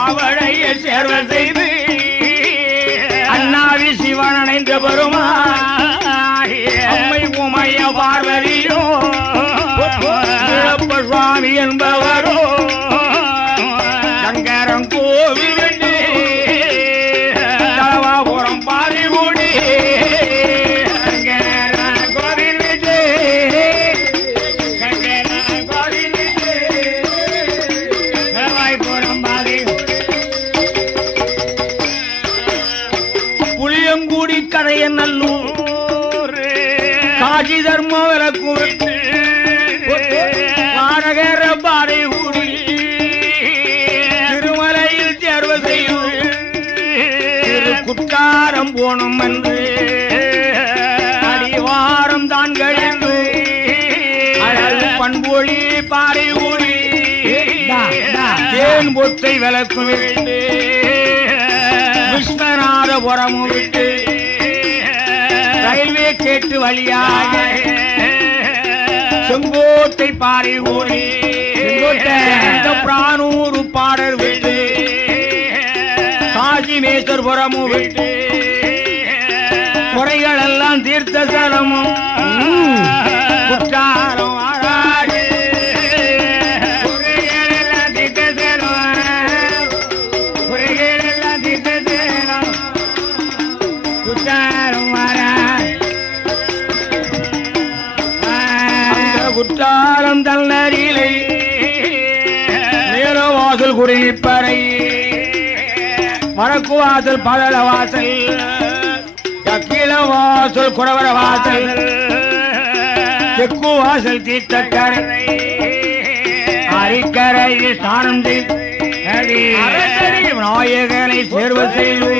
ஆவடைய சேர்வ செய்து அண்ணாவி சிவன் அணைந்த பெருமா அம்மை உமைய பார்வதியோ சுவாமி என்பவரோ சங்கரம் கோவில் வெண்டு தலவாபுரம் பாரி கூடி கோவில் வெண்டு கோவில் வெண்டு தலவாய்புரம் பாரி புளியங்குடி கரைய நல்லூர் காஜி தர்ம விளக்கு விட்டு வாடகர பாறை ஊடி திருமலையில் தேர்வு செய்து குட்டாரம் போனும் என்று அடிவாரம் தான் கழிந்து அழகு பண்பொழி பாறை ஊடி தேன் பொத்தை விளக்கு விட்டு விஸ்வநாதபுரம் விட்டு ரயில்வே கேட்டு வழியாக செங்கோட்டை பாறை ஊடி பிரானூறு பாடர் விட்டு காசிமேஸ்வரபுரமும் விட்டு குறைகள் எல்லாம் தீர்த்த ஸ்தலமும் குற்றாலம் ஆராடு குறைகள் எல்லாம் தீர்த்த ஸ்தலம் குறைகள் எல்லாம் தீர்த்த ஸ்தலம் குற்றாலம் ஆராடு குற்றாலம் தன்னரிலை நேரவாசல் குடிப்பறை வடக்கு வாசல் பதள வாசல் கீழ வாசல் குடவர வாசல் தெற்கு வாசல் தீர்த்தக்கரை அரிக்கரையில் ஸ்நானம் செய்து நாயகனை சேர்வு செய்து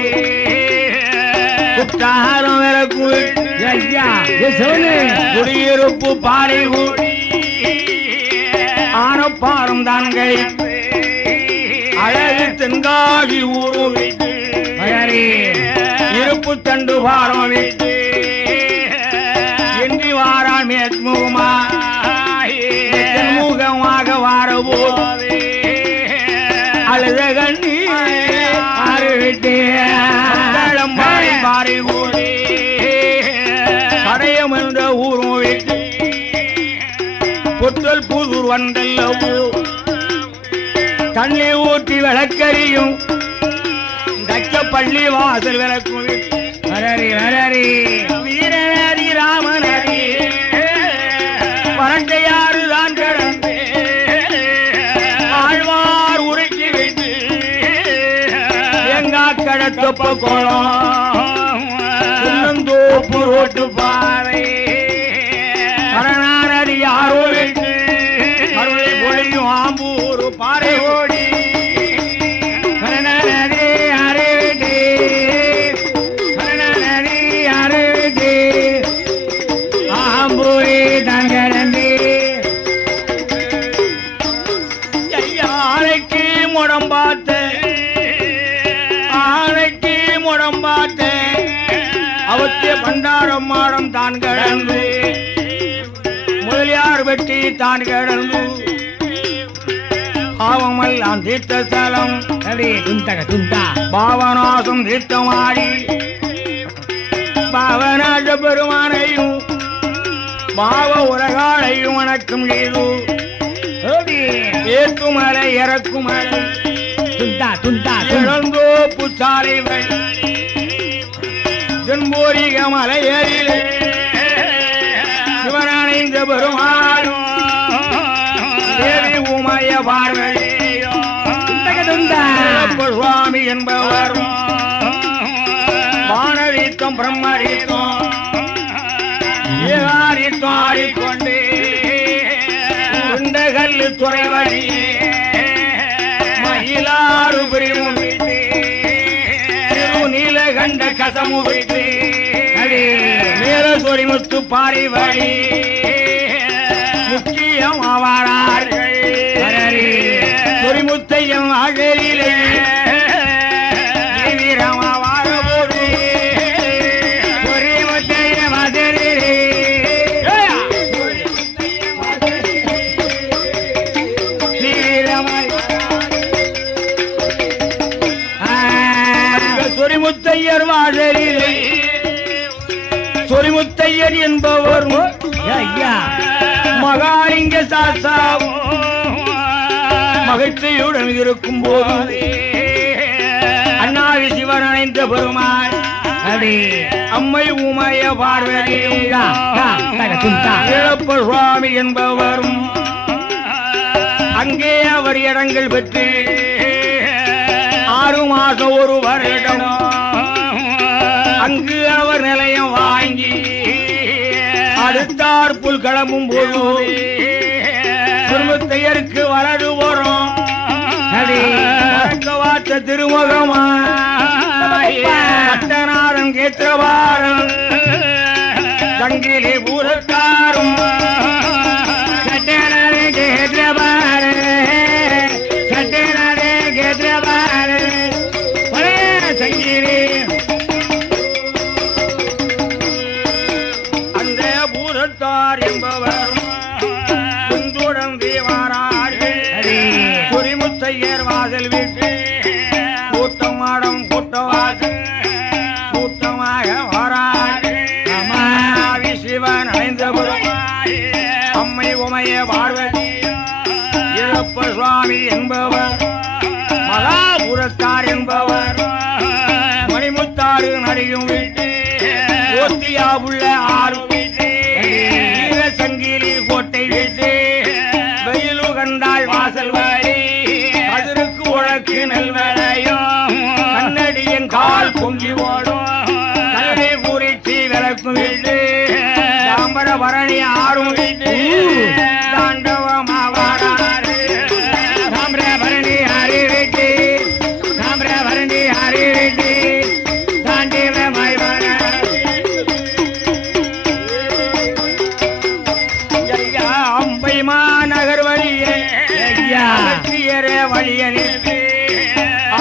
குற்றாலம் குடியிருப்பு பாறை கூடி ஆனப்பாரம் தான்கள் அழகு தென்காசி ஊரும் வைத்து இருப்பு தண்டு பாரம் வைத்து எண்ணி வாரான் மேற்முகமா முகமாக வாரவோ அழுத கண்ணி அறிவிட்டு பாறை கூடி கடையம் என்ற ஊரும் வைத்து பொத்தல் புதூர் வந்தல்லவோ தண்ணி ஊற்றி விளக்கறியும் தக்க பள்ளி வாசல் விளக்கும் வரரி வரரி வீரநதி ராமநதி வரண்டையாறுதான் கடந்து ஆழ்வார் உருக்கி வைத்து எங்கா கடத்தொப்ப கோலம் தோப்பு ரோட்டு பாறை கரணாநதி யாரோ வைத்து அருளை பொழியும் ஆம்பூர் பாறை ஓடி கரணாநதி அறிவிட்டு கரணாநதி அறிவிட்டு ஆம்பூரி தங்கரந்தி ஆனைக்கு முடம்பாத்த ஆனைக்கு முடம்பாத்த அவத்திய பண்டாரம் மாடம் தான் கடந்து முதலியார் வெட்டி தான் கடந்து பாவமெல்லாம் தீர்த்த ஸ்தலம் பாவநாசம் தீர்த்தமாடி பாவநாச பெருமானையும் பாவ உலகாளையும் வணக்கம் செய்து ஏற்குமலை இறக்குமலை இழந்தோப்பு சாலைகள் தென்போரிக மலை ஏறிலே சிவனடைந்த பெருமாளும் தேவி உமைய பார்வையோ சுவாமி என்பவர் வானரீத்தம் பிரம்மரீத்தம் ஏகாரீத்தம் ஆடிக்கொண்டு கல்லு துறை வழி மயிலாறு பிரிவும் நீலகண்ட கசமு வைத்து மேல சொரிமுத்து பாரி வழி முக்கியம் ஆவாரார்கள் சொரிமுத்தையும் அகலிலே வீரமாவார போது சொரிமுத்தைய மதுரை சொரிமுத்தையர் வாசலிலே சொரிமுத்தையர் என்பவர் மகாலிங்க சாஸ்தாவும் மகிழ்ச்சியுடன் இருக்கும் போது அண்ணாவி சிவன் அணைந்த பெருமாள் அம்மை உமைய பார்வையப்ப சுவாமி என்பவரும் அங்கே அவர் இடங்கள் பெற்று 6 மாசம் ஒரு வருடம் அங்கு அவர் நிலையம் வாங்கி அடுத்தார் புல் கிளம்பும் போது குடும்பத்தையருக்கு வலது போறோம் வார்த்த திருமுகமா பட்டநாதன் கேத்திரவாரன் தங்கிலே பூரத்தாரும் சட்டநாதே கேத்திரவார சட்டநாதே கேத்திரவார சங்கிலே அந்த பூரத்தார் என்பவர் குந்துடன் தேவாரார்கள் குறிமுத்தையர் வாசல் விட்டு கூட்டமாடம் கூட்டவாசல் கூட்டமாக வாரார்கள் சிவன் அடைந்த அம்மை உமைய பார்வதி இழப்ப சுவாமி என்பவர் மகாபுரத்தார் என்பவர் மணிமுத்தாறு நடியும் விட்டு ஓத்தியா உள்ள ஆறு விட்டு சங்கிலி கோட்டை விட்டு வெயிலு கண்டாள் வாசல் வழி அதற்கு உழக்கு நெல்வளையும் கண்ணடியின் கால் பொங்கி ஓடும் கல்லை குறிச்சி விளக்கும் விட்டு தாம்பர பரணி ஆறும் விட்டு தாண்டவமாவாராரு ஏற வழியனிற்கு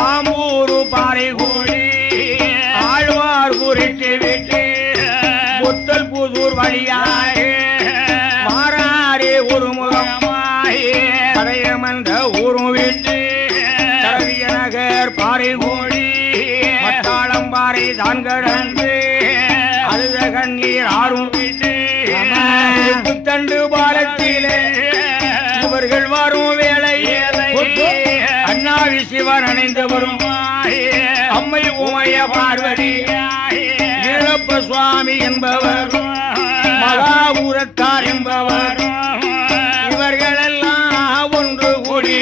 ஆம்பூரு பாறை கூடி ஆழ்வார் குறித்து விட்டு புத்தல் புதூர் வழியாக மாறாரே ஒரு முகமாய் கரையமன்ற ஊரும் விட்டு கரவிய நகர் பாறை கூடி மத்தாளம் பாறை தான் கடந்து அழுத கண்ணீர் ஆறும் விட்டு தண்டு பாலத்திலே இவர்கள் வரும் வேலை அண்ணாவி சிவன் அணைந்து வரும் அம்மை உமைய பார்வதி வீரப்ப சுவாமி என்பவர் மகாபுரத்தார் என்பவர் இவர்களெல்லாம் ஒன்று கூடி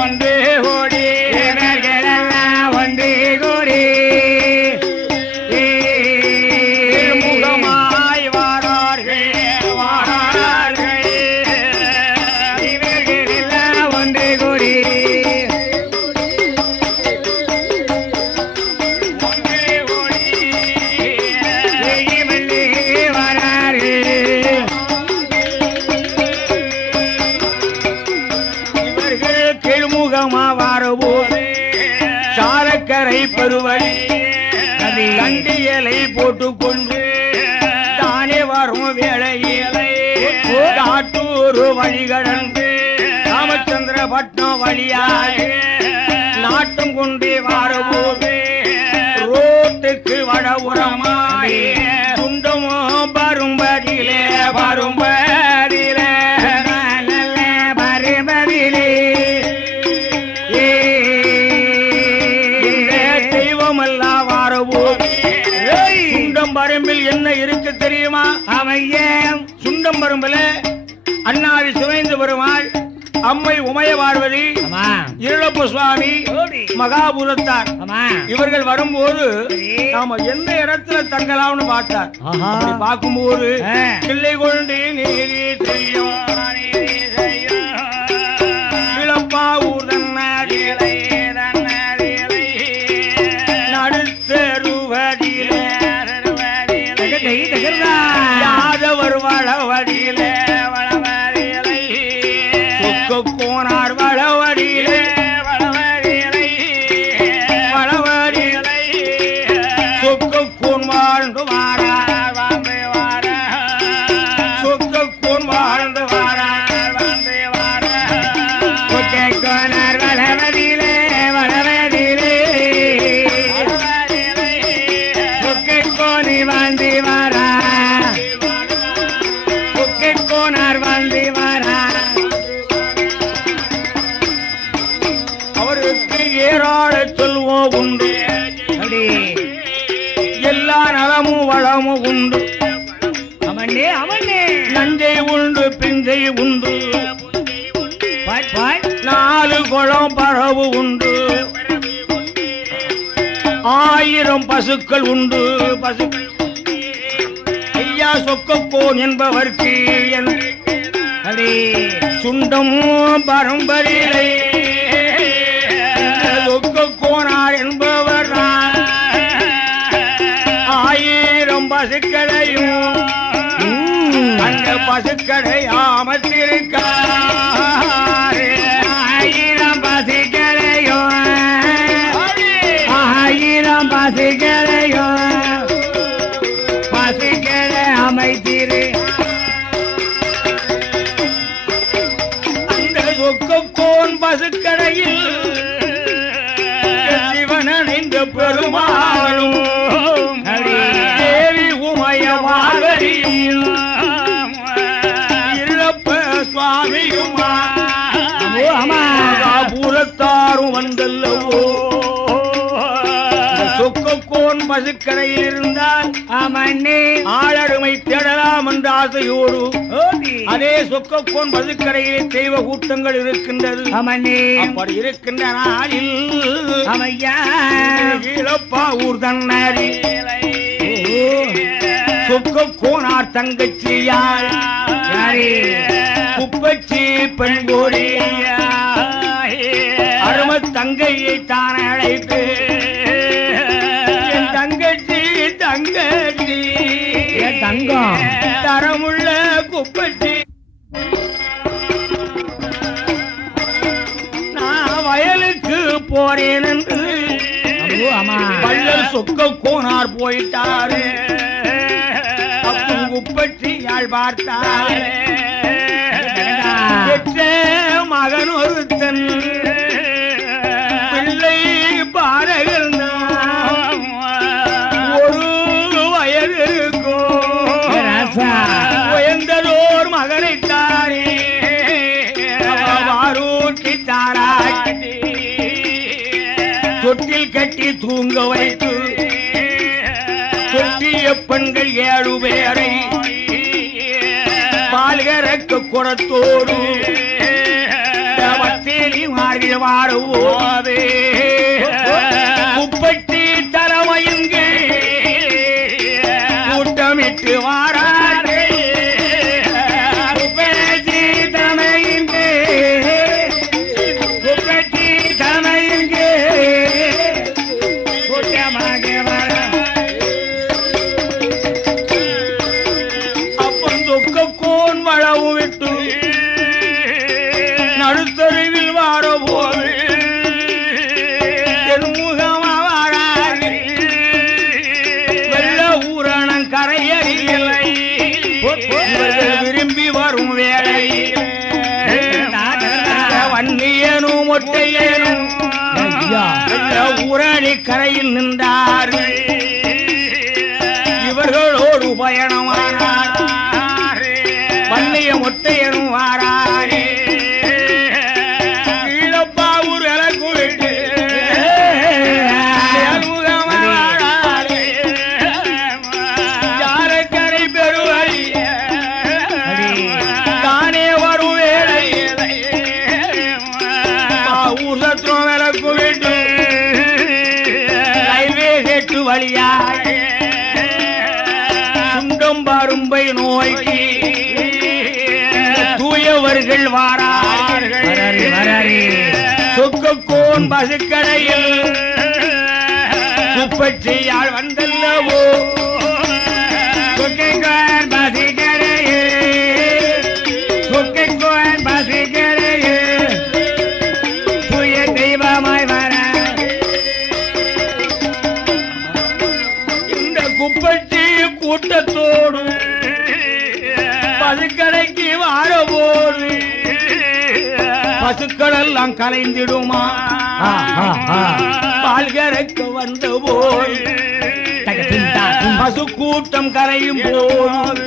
ஒன்று கூடி இவர்களெல்லாம் ஒன்று கூடி முகமாய் வாரார்கள் வாரார்கள் இவர்களெல்லாம் ஒன்று கூடி சாரக்கரை பருவடி கண்டியலை போட்டுக்கொண்டு தானே வரும் வேளையிலை காட்டூர் வழி கடந்து ராமச்சந்திர பட்டம் வழியாக நாட்டம் கொண்டே வாரபோது ரோட்டுக்கு வடபுறமாய் துண்டமோ பரும்பதிலே பரும்பதிலே பரும்பதிலே சுண்டம் பரம்பில் என்ன இருக்கு தெரியுமா? அவைய சுண்டம் பரம்புல அண்ணாவி சுவைந்து பெருமாள் அம்மை உமைய பார்வதி இருளப்ப சுவாமி மகாபுரத்தார் இவர்கள் வரும்போது நாம எந்த இடத்துல தங்கலாம்னு பார்த்தார். பார்க்கும்போது கிள்ளை கொண்டு நீரி செய்யும் இளப்பா ஊர் தன்னாடிகளை யாதவர் வளவடியிலே வளவடியிலை கோனார் வளவடியிலே வளவடியிலை வளவடியிலை சொக்கோன் வாழ்ந்து வாரார் வந்து வார சொக்கோன் வாழ்ந்து வாரார் வந்து வார கோனார் வளவடியிலே வளவடியிலே சொக்கோனி வந்து வாரா அவருக்கு ஏராள சொல்வோம் உண்டு எல்லா நலமும் வளமும் உண்டு அவனே அவனே நஞ்சை உண்டு பிஞ்சை உண்டு நாலு குளம் பறவு உண்டு 1000 பசுக்கள் உண்டு பசுக்கள் ஐயா சொக்கோன் என்பவர்க்கு சுண்டம் பரம்பரிலை சொக்கோனார் என்பவர் 1000 பசுக்களையும் அந்த பசுக்களை ஆமத்திருக்கார் 1000 பசுக்களையும் 1000 பசுக்களையும் பசுக்களை அமைத்திரு அந்த சொக்கோன் பசுக்கடையில் சிவன் அணைந்த பெருமாளும் தேவி உமைய பார்வதியும் இருளப்ப சுவாமியுமா பூரத்தாரும் வந்தல்லவோ சொக்கோன் பசுக்கரையில் இருந்தால் ஆளடுமை தேடலாம் என்ற ஆசையோடு அதே சொக்கோன் பசுக்கரையில் தெய்வ கூட்டங்கள் இருக்கின்றது. அப்படி இருக்கின்ற நாளில் ஈழப்பா ஊர் தன்னாரி சொக்கோனார் தங்கச்சியார் குப்பச்சி பெண்கோடி அரும தங்கையை தான அழைத்து தங்கச்சி தங்கச்சி தங்கம் தரமுள்ள குப்பச்சி நான் போறேன் என்று வள்ளல் சொக்க கோனார் போயிட்டாரு. குப்பற்றி யாழ் பார்த்தாரு. மகன் ஒருத்தன் பிள்ளை பாரகர் ஒரு வயது இருக்கும் உயர்ந்ததோர் மகனைத்தாரே வாரூட்டி தாராட்டி தொட்டில் கட்டி தூங்க வைத்து தொட்டிய பெண்கள் 7 பேரை பால்கரக்கு குடத்தோடு மாறில் வாடுவோதே குப்பட்டி தலைமையுங்கே கூட்டமிட்டு வாராதே குப்பட்டி தலைமையுங்கே குப்பட்டி தலைமையுங்கே கூட்டமாக வர அப்பன் சொக்க கோன் வளவு விட்டு நடுத்தருவில் வாரபோது என் முகமாவாரார் வெள்ள ஊரணம் கரையறியலை விரும்பி வரும் வேலை வன்னியனும் மொட்டையனும் வெள்ள ஊரணி கரையில் நின்றார்கள். இவர்களோடு பயணமானார். வன்னிய மொட்டையனும் வாராரே சுண்டம் பரும்பை நோய்க்கு தூயவர்கள் வாரார்கள். சொக்கோன் பசுக்கடையில் குப்பச்சியால் வந்தல்லவோ சொக்கோன் பசுக்கடையில் சொக்கோன் பசுக்கடையில் தூய தெய்வமாய் வர குப்பட்டி கூட்டத்தோடு பசுக்கடைக்கு வாரபோது பசுக்கள் எல்லாம் கலைந்திடுமா பால்கரைக்கு வந்த போது பசு கூட்டம் கரையும் போது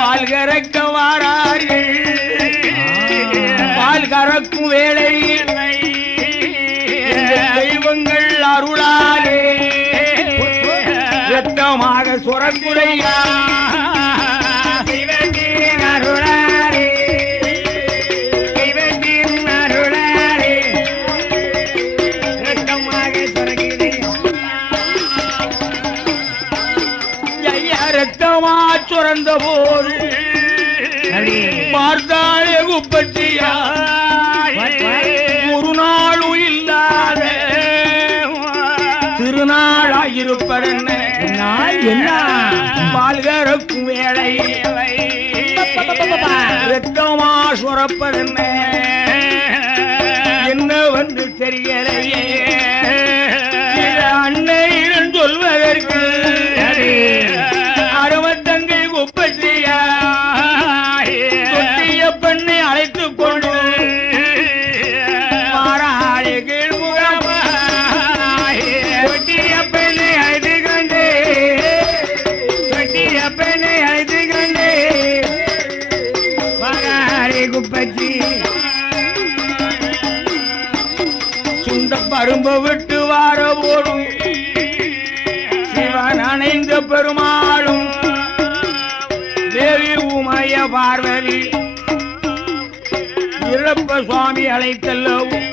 பால்கரைக்க வாரார்கள். பால் கறக்கும் வேளையில் தெய்வங்கள் அருளாலே ரத்தமாக சுரக்குறையா அருளாரே அருளாரே ரத்தமாக சுரக்குறையா ரத்தமா சுரந்த போது பார்த்தாலே குப்பச்சியா ஒரு நாளும் இல்லாத திருநாளாயிருப்பதென்ன என்ன பால்கரக்கும் வேளை ரத்தமா சுரப்பதென்ன என்ன வந்து தெரியலையே அன்னையிடம் சொல்வதற்கு அருமத்தங்கை குப்பச்சியா தொட்டிய பெண்ணை அழைத்துக் கொண்டு மாறாளி கீழ்முகமாய் தொட்டிய பெண்ணை அழைத்து கொண்டு தொட்டிய பெண்ணை அழைத்து கொண்டு மாறாளி குப்பச்சி சுண்ட பரும்ப விட்டு வார போடும் சிவன் அணைந்த பெருமாளும் தேவி உமைய பார்வதி இருளப்ப சுவாமி அழைத்தல்லவும்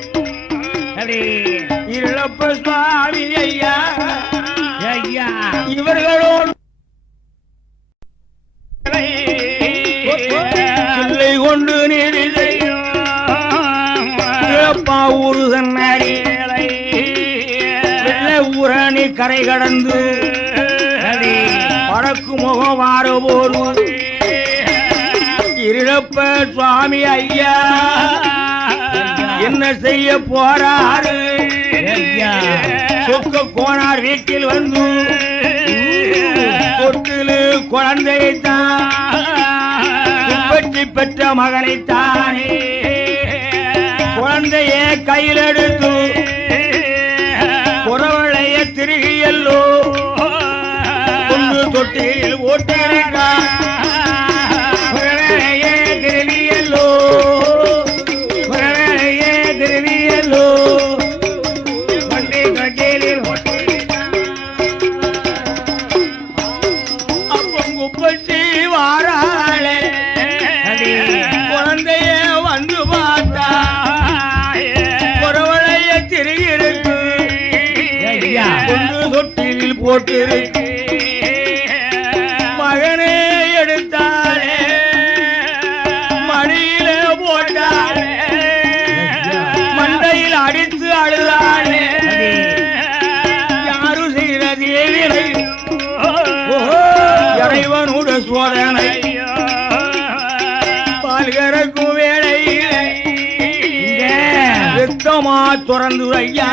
இருளப்ப சுவாமி ஐயா ஐயா இவர்களோடு இல்லை கொண்டு நீதி செய்யப்பா ஊரு தன்னாரி ஊரணி கரை கடந்து வடக்கு முகம் வாரபோது இருளப்ப சுவாமி ஐயா என்ன செய்ய போறாரு சொக்க கோனார் வீட்டில் வந்து தொட்டிலு குழந்தையைத்தான் பெற்ற மகனைத்தானே குழந்தைய கையில் எடுத்து புறவளைய திருகியல்லோ கொண்டு தொட்டில் ஓட்டிருக்கான் திருவியல்லோ திருவியல்லோ வண்டி கட்டிலில் அப்பங்குப்பட்டி வாராளே குழந்தைய வந்து பார்த்தா புறவளைய திருகிருக்கு கொண்டு தொட்டில் போட்டிருக்கு மகனே எடுத்தாலே மடியில போட்டாலே மண்டையில் அடித்து அழுதாலே யாரு செய்த தேவினை இறைவனோட சோதனை பால்கறக்கும் வேளையில ரத்தமா துறந்து ஐயா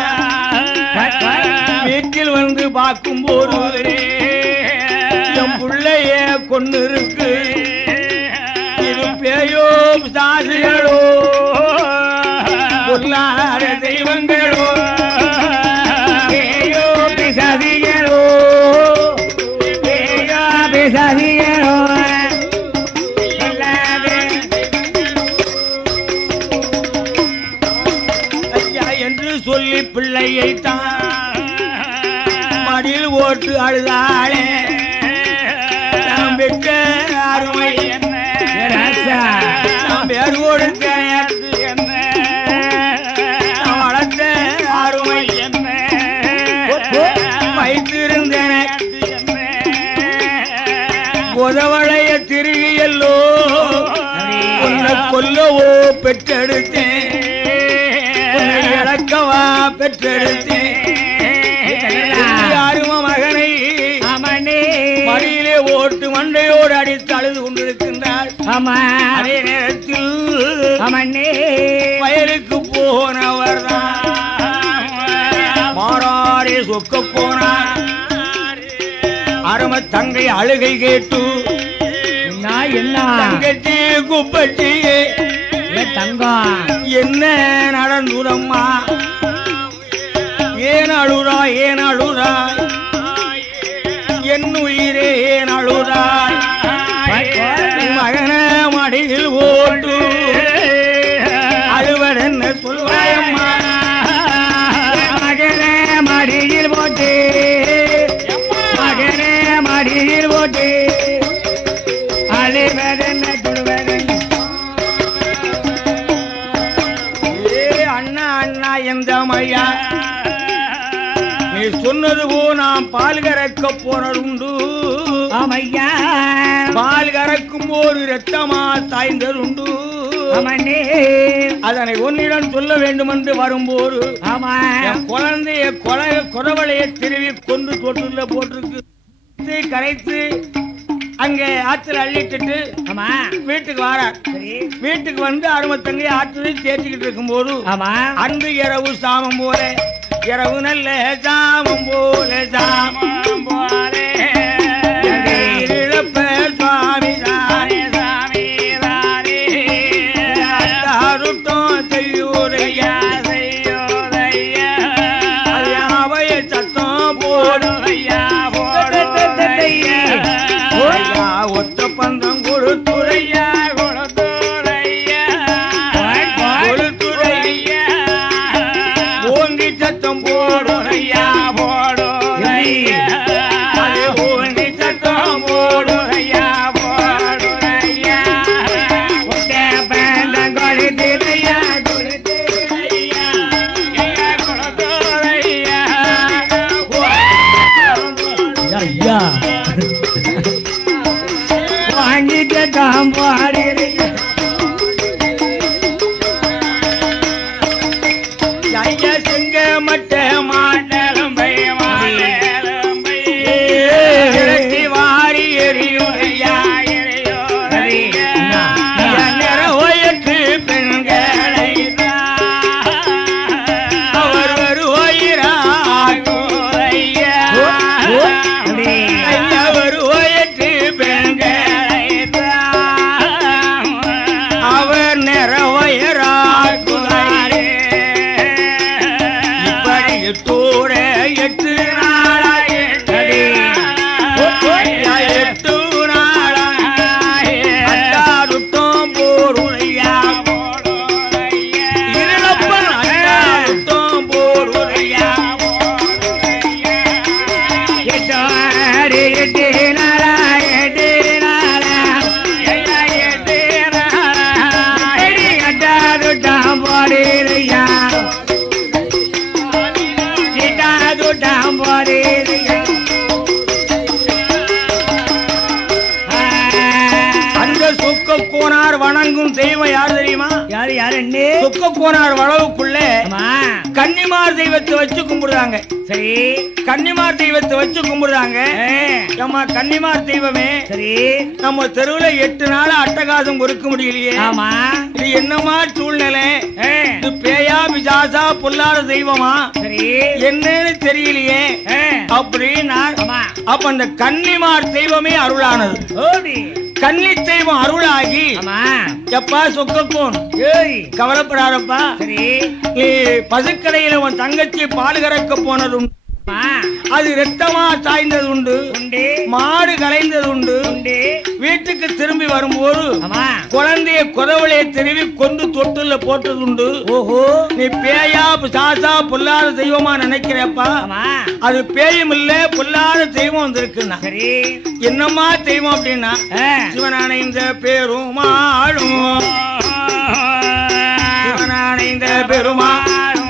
வீட்டில் வந்து பார்க்கும் போது என் பிள்ளைய கொண்டு இருக்கு இது பேயோ சாசிகளோ பொருளாதார தெய்வங்களோ பேயோ பிசாசிகளோ பேயோ பிசாசிகளோ ஐயா என்று சொல்லி பிள்ளையை தான் மடியில் ஓட்டு அழுதாளே நாம் பெற்ற அருமை என்ன நாம் பேர் கொடுத்த என்ன நாம் வளர்த்த அருமை என்ன வைத்திருந்த உதவளைய திருகியல்லோ உன்னை கொல்லவோ பெற்றெடுத்தேன் உன்னை இழக்கவா பெற்றெடுத்தேன் மகனை மடியிலே ஓட்டு மண்டையோடு அடித்து அழுது கொண்டிருக்கின்றார் அதே நேரத்தில் வயலுக்கு போனவர் மாறாரே சொக்க போனார் அரும தங்கை அழுகை கேட்டு என்ன தங்கச்சி குப்பச்சி தங்கம் என்ன நடந்துடம்மா ஏன் அழுறாய் ஏன் அழுறாய் என் உயிரே ஏன் அழுறாய் மகன மடியில் ஓட்டு அழுவர் என்ன சொல்வாயம்மா மகனே மடியில் போட்டு மகனே மடியில் போட்டு அழுவர் என்ன சொல்வதென்ன அண்ணா அண்ணா எந்த மையா நீ சொன்னது போ நாம் பால் கறக்க போனதுண்டு ஆமையா பால் கறக்கும் போது ரத்தமா தாய்ந்ததுண்டு அதனை உன்னிடம் சொல்ல வேண்டும் என்று வரும்போது குழந்தைய குறவளைய திருவி கொண்டு தொட்டுல போட்டிருக்கு கரைத்து அங்கே ஆத்துல அள்ளிட்டு வீட்டுக்கு வரார் வீட்டுக்கு வந்து அருமத்தங்கை ஆற்று தேய்ச்சிக்கிட்டு இருக்கும் போது அன்று இரவு சாமம் போல இரவு நல்ல சாமம் போல சாமம் போல இழப்ப சுவாமி தானே சாமி தானே அருத்தம் செய்யூரையா செய்யோரையா அவைய சத்தம் போடுறையா போடுறையா ஒத்த பந்தம் கொடுத்துறையா கொடுத்துறையா கொடுத்துறையா ஓங்கி சத்தம் போடுறையா போடுறையா இருக்கும் தெய்வம் யார் தெரியுமா? யாரு யாரு என்ன? சொக்க கோனார் வளவுக்குள்ள கன்னிமார் தெய்வத்தை வச்சு கும்பிடுறாங்க. சரி, கன்னிமார் தெய்வத்தை வச்சு கும்பிடுறாங்க. நம்ம கன்னிமார் தெய்வமே சரி, நம்ம தெருவுல 8 நாள் அட்டகாசம் கொடுக்க முடியலையே. ஆமா, இது என்னமா சூழ்நிலை? இது பேயா பிசாசா பொல்லாத தெய்வமா? சரி, என்னன்னு தெரியலையே அப்படின்னா அப்ப அந்த கன்னிமார் தெய்வமே அருளானது. கன்னி தெய்வம் அருளாகி எப்பா சொக்கோன் கவலைப்படாதப்பா. சரி, நீ பசுக்கடையில உன் தங்கச்சி பால் கறக்க போனதும் அது ரத்தமா சாய்ந்தது உண்டு, மாடு கலைந்தது உண்டு. வீட்டுக்கு திரும்பி வரும்போது குழந்தைய குதவளையை திரும்பி கொண்டு தொட்டுல போட்டது உண்டு. ஓஹோ, நீ பேயா சாசா பொல்லாத தெய்வமா நினைக்கிறப்பா. அது பேயும் இல்ல பொல்லாத தெய்வம் வந்திருக்குன்னா. சரி, என்னமா தெய்வம் அப்படின்னா சிவனானைந்த பெருமாளும் சிவனானைந்த பெருமாளும்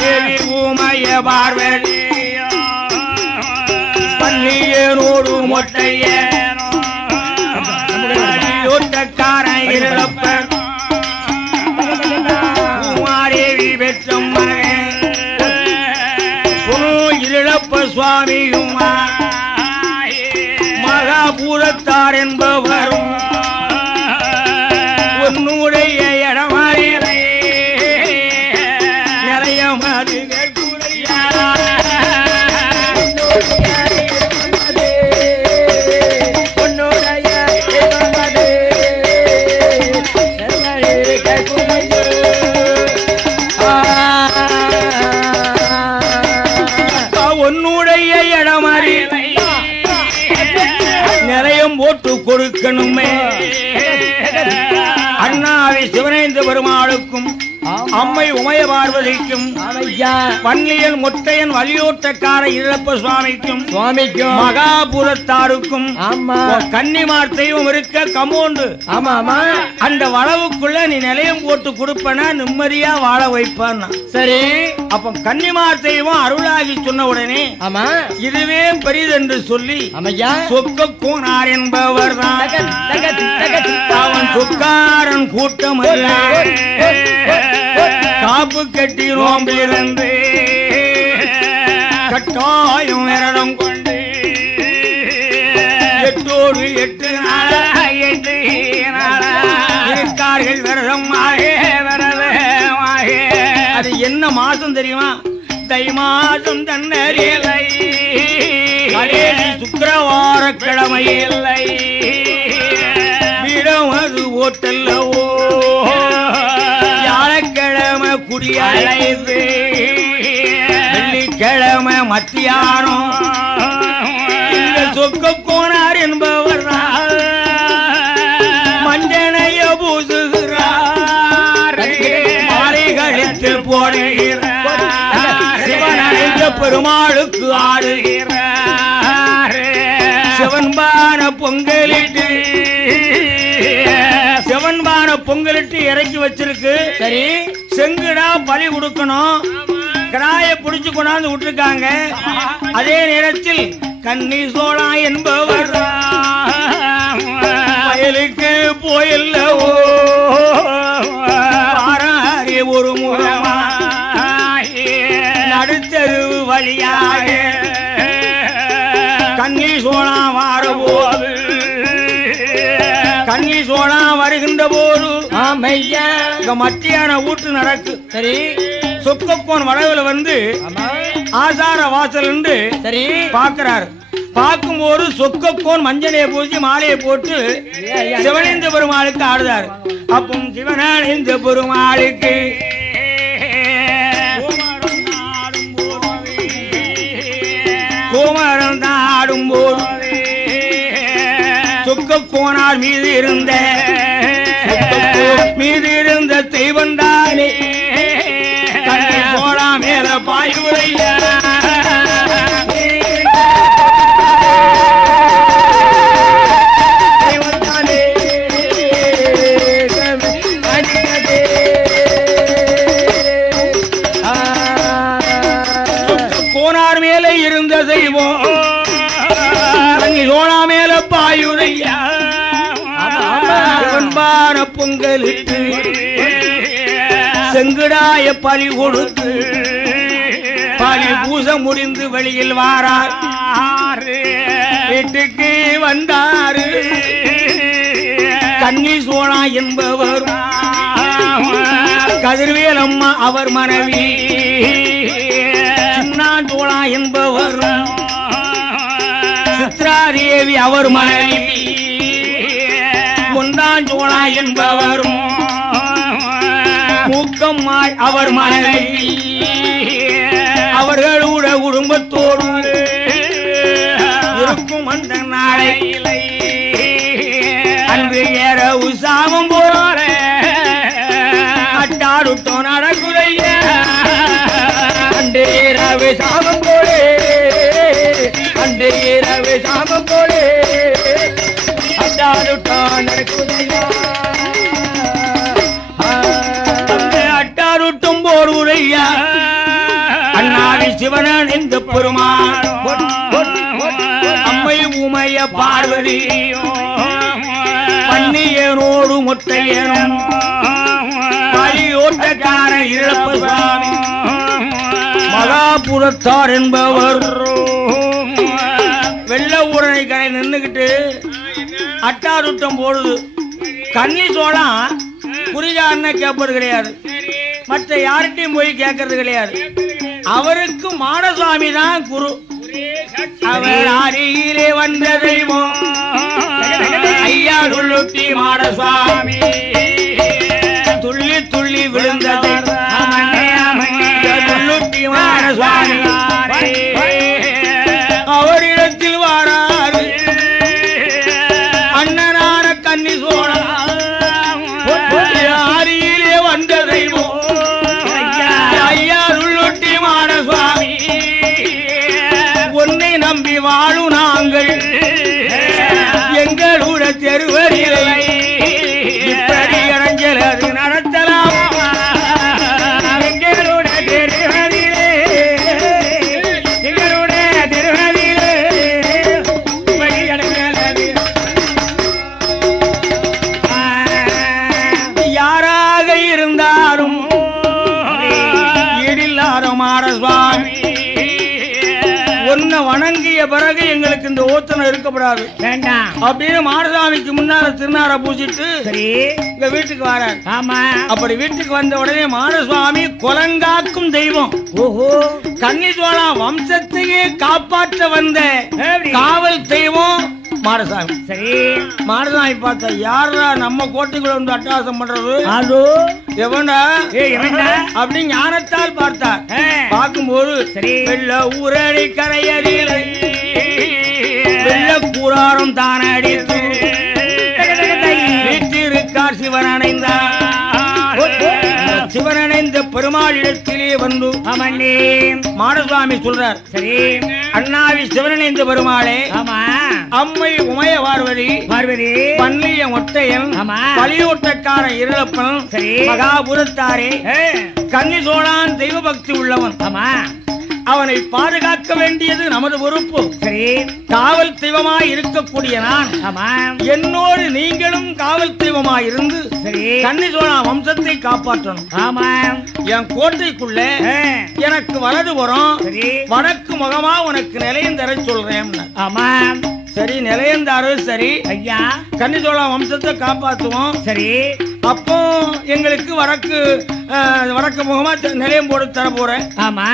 தேவி ஊமைய பார்வதி பள்ளியனோடு மொட்டையனோ ஒட்டக்காரன் இருளப்பன் குமாரேவி பெற்றம் மகன் இருளப்ப சுவாமியும் மகாபூரத்தார் என்பவரும் உன்னுடைய இடமாறியலை நிறைய மதுகள் உன்னுடைய இடமாறியலை நிறையம் போட்டு கொடுக்கணுமே. அண்ணாவை சிவனேந்த பெருமாளுக்கும் அம்மை உமைய பார்வதிக்கும் வன்னியல் முட்டையன் வலியோட்டக்கார இருளப்ப சுவாமிக்கும் மகாபுரத்தாருக்கும் கன்னிமார் தெய்வம் இருக்க கமோண்டு அந்த வளவுக்குள்ள நீ நிலையம் போட்டு கொடுப்பனா நிம்மதியா வாழ வைப்பான். சரி, அப்ப கன்னிமார் தெய்வம் அருளாகி சொன்ன உடனே இதுவே பெரிதென்று சொல்லி சொக்க கோனார் என்பவர் தான் அவன் சொக்காரன் கூட்டம் காப்பு கட்டி ரோம்பிலிருந்து கட்டாயம் விரதம் கொண்டு 8 இருக்கார்கள் விரதம் அது என்ன மாசம் தெரியுமா? தை மாசம் தன்னறியலை சுக்கிரவார கிழமை இல்லை வீடம் அது ஓட்டல்லவோ வியாழக்கிழமை குடியழைத்து வெள்ளிக்கிழமை மத்தியானம் இந்த சொக்க கோனார் என்பவர் மஞ்சனைய பூசுகிறார் மாலை கழித்தில் போடுகிறார் சிவனடைந்த பெருமாளுக்கு ஆடுகிறார் சிவன்பான பொங்கலிட்டு இறக்கி வச்சிருக்கு. சரி, செங்குடா பலி கொடுக்கணும். கிடாய புடிச்சு கொண்டாந்து விட்டுருக்காங்க. அதே நேரத்தில் கன்னி சோழா என்பவர் வயலுக்கு போயில்லவோ ஒரு முகமா நடுத்தருவு வழியாக கன்னி சோழா வாரபோது கன்னி சோழா வருகின்ற போது மத்தியான ஊட்டு நடக்கு. சரி, சொக்கோன் வளவுல வந்து ஆசார வாசல் என்று சரி பாக்குறாரு. பார்க்கும்போது சொக்கோன் மஞ்சளையை பூசி மாலையை போட்டு சிவனேந்த பெருமாளுக்கு ஆடுதாரு. அப்போ சிவனேந்த பெருமாளுக்கு கோமரம் தான் ஆடும்போது சொக்கோனார் மீது இருந்த தெய்வம் தானே கண்ணி சோழா மேல பாயுடைய கோனார் மேல இருந்த தெய்வம் கண்ணி சோழா மேல பாயுடைய சிவன்பான பொங்கலிட்டு செங்குடாய பலி கொடுத்து பலி பூச முடிந்து வெளியில் வாரார். வீட்டுக்கு வந்தாரு கன்னி சோழா என்பவர் கதிர்வேல் அம்மா அவர் மனைவி, சின்னாஞ்சோழா என்பவர் சித்ராதேவி அவர் மனைவி, முந்தாஞ்சோழா என்பவர் மூக்கம்மாள் அவர் மனைவி, அவர்களோட குடும்பத்தோடு இருக்கும் அந்த நாளையிலே அன்று இரவு சாமம் போல அட்டாருட்டோ நடக்குறைய அன்று இரவு சாமம் போலே அன்று இரவு சாமம் போலே அட்டாருட்டோ நடக்குறையா அட்டாருட்டும் போர் உரையா அண்ணாவி சிவனன் இந்த பெருமாள் அம்மை உமைய பார்வதி பன்னியனோடு முட்டையனும் பலியோட்டக்கார இழப்பு சுவாமி மகாபுரத்தார் என்பவர் வெள்ள ஊரணி கடை நின்றுகிட்டு அட்டாருட்டம் போடுது. கன்னி சோழம் குறிகாரனை கேட்பது கிடையாது, மற்ற யார்கிட்டையும் போய் கேட்கறது கிடையாது. அவருக்கு மாடசாமி தான் குரு. அவர் அருகிலே வந்த தெய்வம் ஐயா துள்ளுட்டி மாடசாமி, துள்ளி துள்ளி விழுந்தது துள்ளுட்டி மாடசாமி. அவரிடத்தில் வாராரு அண்ணனான கன்னி சோழன், அருகிலே வந்த தெய்வம் ஐயா துள்ளுட்டி மாடசாமி. உன்னை நம்பி வாழும் நாங்கள் எங்களோட தெருவரிலை இப்படி இறஞ்சல் அது நடத்தலாம். எங்களோட தெருவரிலே எங்களோட தெருவரிலே இப்படி இறஞ்சல் அது யாராக இருந்தாலும் ஈடில்லாத மாடசுவாமி உன்னை வணங்கிய பிறகு எங்களுக்கு இந்த ஓத்தனை இருக்கப்படாது வேண்டாம் அப்படின்னு மாடசாமிக்கு முன்னால திருநாரை பூசிட்டு சரி இங்க வீட்டுக்கு வரார். ஆமா, அப்படி வீட்டுக்கு வந்த உடனே மாடசுவாமி குலங்காக்கும் தெய்வம். ஓஹோ, கன்னி சோழா வம்சத்தையே காப்பாற்ற வந்த காவல் தெய்வம் மாடசாமி. சரி, மாடசாமி பார்த்தா யாரா நம்ம கோட்டைக்குள்ள வந்து அட்டகாசம் பண்றது, அதோ எவன்டா அப்படி ஞானத்தால் பார்த்தார். பார்க்கும்போது சரி வெள்ள ஊரடி கரையறியலை வெள்ள கூறாரம் தான் அடித்து வீட்டிருக்கார் சிவன் அணைந்தார். சிவன் அணைந்த பெருமாளிடத்திலே வந்து அமன்னே மாடசுவாமி சொல்றார். சரி, அண்ணாவி சிவன் அணைந்த பெருமாளே, அம்மை உமைய பார்வதி பார்வதி பன்னிய ஒட்டையன் பலியோட்டக்கார இருளப்பன் மகாபுரத்தாரே கன்னி சோழான் தெய்வ பக்தி உள்ளவன். அவனை பாதுகாக்க வேண்டியது நமது பொறுப்பு. சரி, காவல் தெய்வமாய் இருக்கக்கூடிய நான் என்னோடு நீங்களும் காவல் தெய்வமாய் இருந்து கன்னி சோழா வம்சத்தை காப்பாற்றணும். ஆமா, என் கோட்டைக்குள்ள எனக்கு வலது புறம் வடக்கு முகமா உனக்கு நிலையம் தர சொல்றேன். ஆமா, சரி நிலையந்தாரு. சரி ஐயா, கன்னி சோழா வம்சத்தை காப்பாற்றுவோம். சரி, அப்போ எங்களுக்கு வடக்கு முகமா நிலையம் போட்டு தர போறேன். ஆமா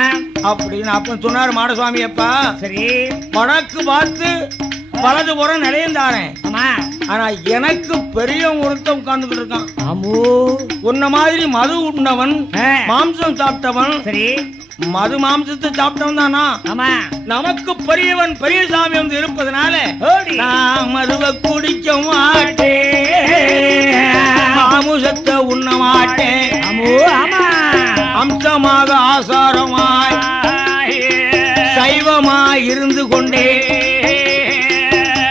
அப்படின்னு அப்ப சொன்னாரு மாடசுவாமி. அப்பா சரி, வடக்கு பார்த்து வலது புறம் நிலையம் தாரேன். ஆனா எனக்கு பெரிய ஒருத்தம் உட்கார்ந்துட்டு இருக்கான். உன்ன மாதிரி மது உண்ணவன் மாம்சம் சாப்பிட்டவன். சரி, மது மாம்சத்தை சாப்பிட்டவன் தானா? ஆமா, நமக்கு பெரியவன் பெரிய சாமி வந்து இருப்பதனால நான் மதுவை குடிக்க மாட்டேன், மாமுசத்தை உண்ண மாட்டேன். அம்சமாக ஆசாரமாய் சைவமாய் இருந்து கொண்டே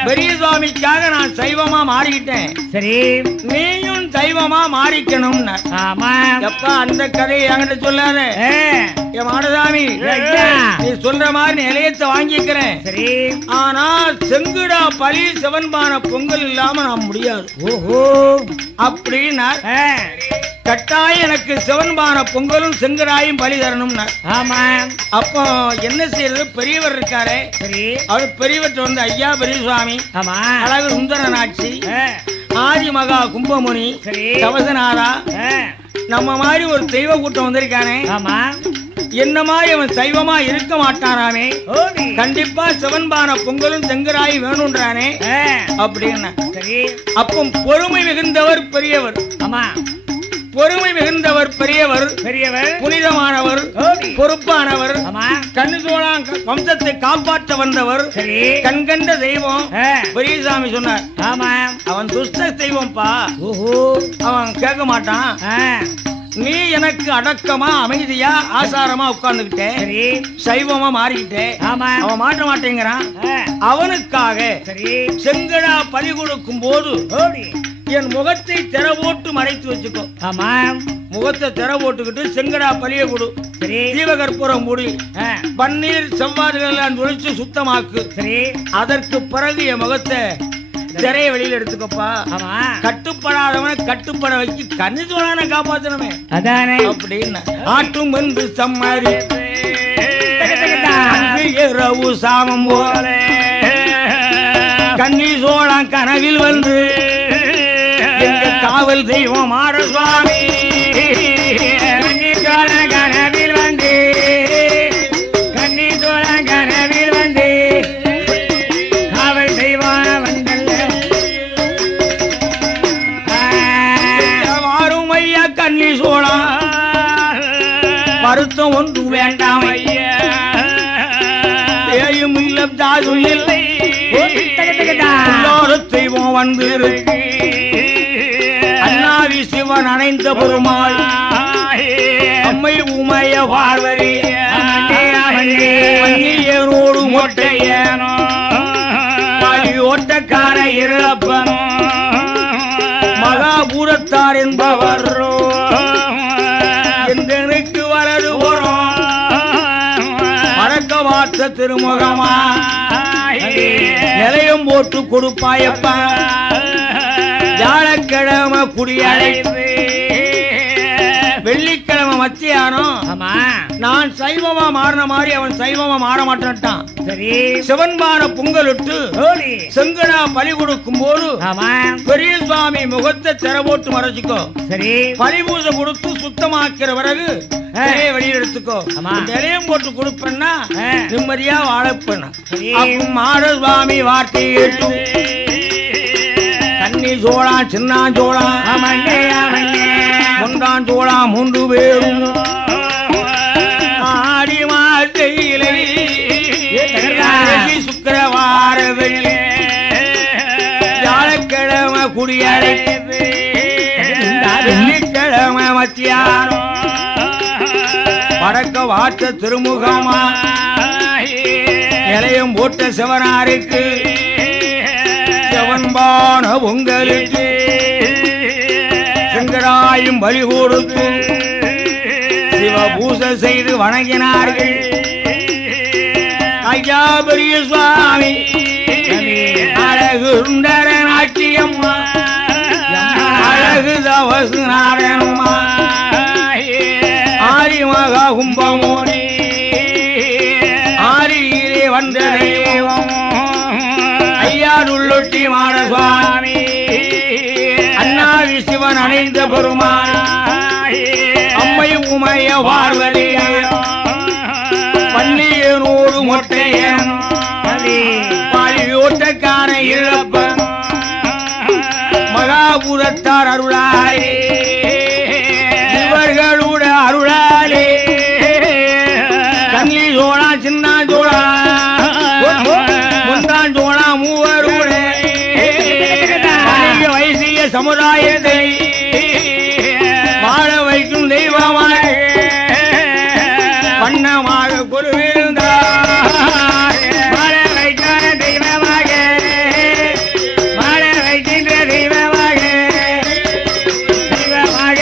பெரிய சுவாமிக்காக நான் சைவமா மாறிக்கிட்டேன். சரி, நீயும் சைவமா மாறிக்கணும். எப்பா அந்த கதையை என்கிட்ட சொல்லாத என் மாடசாமி, நீ சொல்ற மாதிரி நிலையத்தை வாங்கிக்கிறேன். சரி, ஆனா செங்குடா பலி சிவன்பான பொங்கல் இல்லாம நான் முடியாது. ஓஹோ, அப்படின்னா கட்டாயம் எனக்கு சிவன்பான பொங்கலும் செங்கராயும் பலி தரணும்னா. ஆமா. அப்போ என்ன செய்யறது? பெரியவர் இருக்காரே, சரி, அவர் பெரியவற்ற வந்து ஐயா பெரிய சுவாமி, ஆமா, அழகு சுந்தரநாட்சி, ஆதி மகா கும்பமுனி, சரி, கவசநாதா, நம்ம மாதிரி ஒரு தெய்வ கூட்டம் வந்திருக்கானே, ஆமா, என்ன மாதிரி அவன் சைவமா இருக்க மாட்டானாமே, கண்டிப்பா சிவன்பான பொங்கலும் செங்கராயும் வேணும்ன்றானே அப்படின்னு. சரி, அப்போ பொறுமை மிகுந்தவர் பெரியவர். ஆமா, பொறுமை மிகுந்தவர் பெரியவர், பெரியவர், புனிதமானவர், பொறுப்பானவர், கண்ணு சோழான் வம்சத்தை காப்பாற்ற வந்தவர், சரி, கண்கண்ட தெய்வம் பெரியசாமி சொன்னார். ஆமா, அவன் துஷ்ட தெய்வம்பா, அவன் கேட்க மாட்டான். நீ எனக்கு அடக்கமா அமைதியா ஆசாரமா உட்கார்ந்துகிட்டேன், சைவமா மாறிக்கிட்டே, அவன் மாற்ற மாட்டேங்கிறான். அவனுக்காக செங்கடா பலி கொடுக்கும் போது என் முகத்தை திற போட்டு மறைத்து வச்சுக்கோ. ஆமா, முகத்தை திற போட்டுக்கிட்டு செங்கடா பலிய கொடு, ஜீவகற்பூரம் மூடி பன்னீர் செவ்வாதுகள் ஒழிச்சு சுத்தமாக்கு. அதற்கு பிறகு என் முகத்தை திரைய வெளியில எடுத்துக்கப்பா. கட்டுப்படாதவனை கட்டுப்பட வச்சு கண்ணி சோழான காப்பாத்தணுமே அதானே அப்படின்னு. ஆட்டும் வந்து சம்மாரி இரவு சாமம் போல கண்ணி சோழான் கனவில் வந்து காவல் தெய்வம் ஆட சுவாமி கண்ணி சோழன் கனவில் வந்து, கண்ணி சோழன் கனவில் வந்து காவல் தெய்வம் வந்தல்ல மாறும் ஐயா கண்ணி சோழா, வருத்தம் ஒன்று வேண்டாம் ஐயா, ஏயும் இல்ல தாதும் இல்லை, தெய்வம் வந்து அண்ணாவி சிவன் அணைந்த பெருமாள், அம்மை உமைய வாழ்வரி ஏனோடு மொட்டையனோ ஓட்டக்கார இறப்பனோ மகாபூரத்தார் என்பவர் எந்தனுக்கு வலது போறோம் மறக்க வார்த்த திருமுகமா நிலையம் போட்டு கொடுப்பாயப்பா. வியாழக்கிழமை குடியடைந்து வெள்ளிக்கிழமை மத்தியானம் நான் சைவமா மாறின மாதிரி அவன் சைவமா மாற மாட்டான். சரி, சிவன்பான பொங்கலிட்டு செங்கடா பலி கொடுக்கும் போது பெரிய சுவாமி முகத்தை திற போட்டு மறைச்சுக்கோ. சரி, பலிபூசை கொடுத்து சுத்தமாக்கிற பிறகு வெளியில் எடுத்துக்கோ. நிலையம் போட்டு கொடுப்பேன்னா நிம்மதியா வாழப்பேன். மாட சுவாமி வார்த்தை கேட்டு கண்ணி சோழா சின்னான் சோழா முண்டான் சோழா மூன்று பேரும் ஆடி மாட்டையிலே சுக்கிரவார வியாழக்கிழமை குடியடைந்து வெள்ளிக்கிழமை மத்தியானம் வடக்க வாட்ட திருமுகமா நிலையம் போட்ட சிவனாருக்கு சிவன்பான பொங்கலுக்கு செங்கடாயும் பலி கொடுத்து சிவபூசை செய்து வணங்கினார்கள். ஐயா பெரிய சுவாமி அழகு சுந்தர நாட்டியம்மா, அழகு தவசு நாராயணம்மா, ஆரி மகா கும்பமோனி ஆரியிலே வந்த தெய்வம் ஐயாருள்ளொட்டி மாட சுவாமி, அண்ணாவி சிவன் அணைந்த பெருமாள், அம்மை உமைய பார்வதி பள்ளியனோடு மொட்டையன் பாலியோட்டக்கார இழப்பன் மகாபுரத்தார் அருளாலே இவர்களோட அருளாலே கண்ணி சோழா சின்ன சோழா முந்தான் சோழா மூவரோட வைசிய சமுதாயத்தை வாழ வைக்கும் தெய்வமாக வண்ணமாக குருவிருந்தார். வாழ வைக்கிற தெய்வமாக, வாழ வைக்கின்ற தெய்வமாக, தெய்வமாக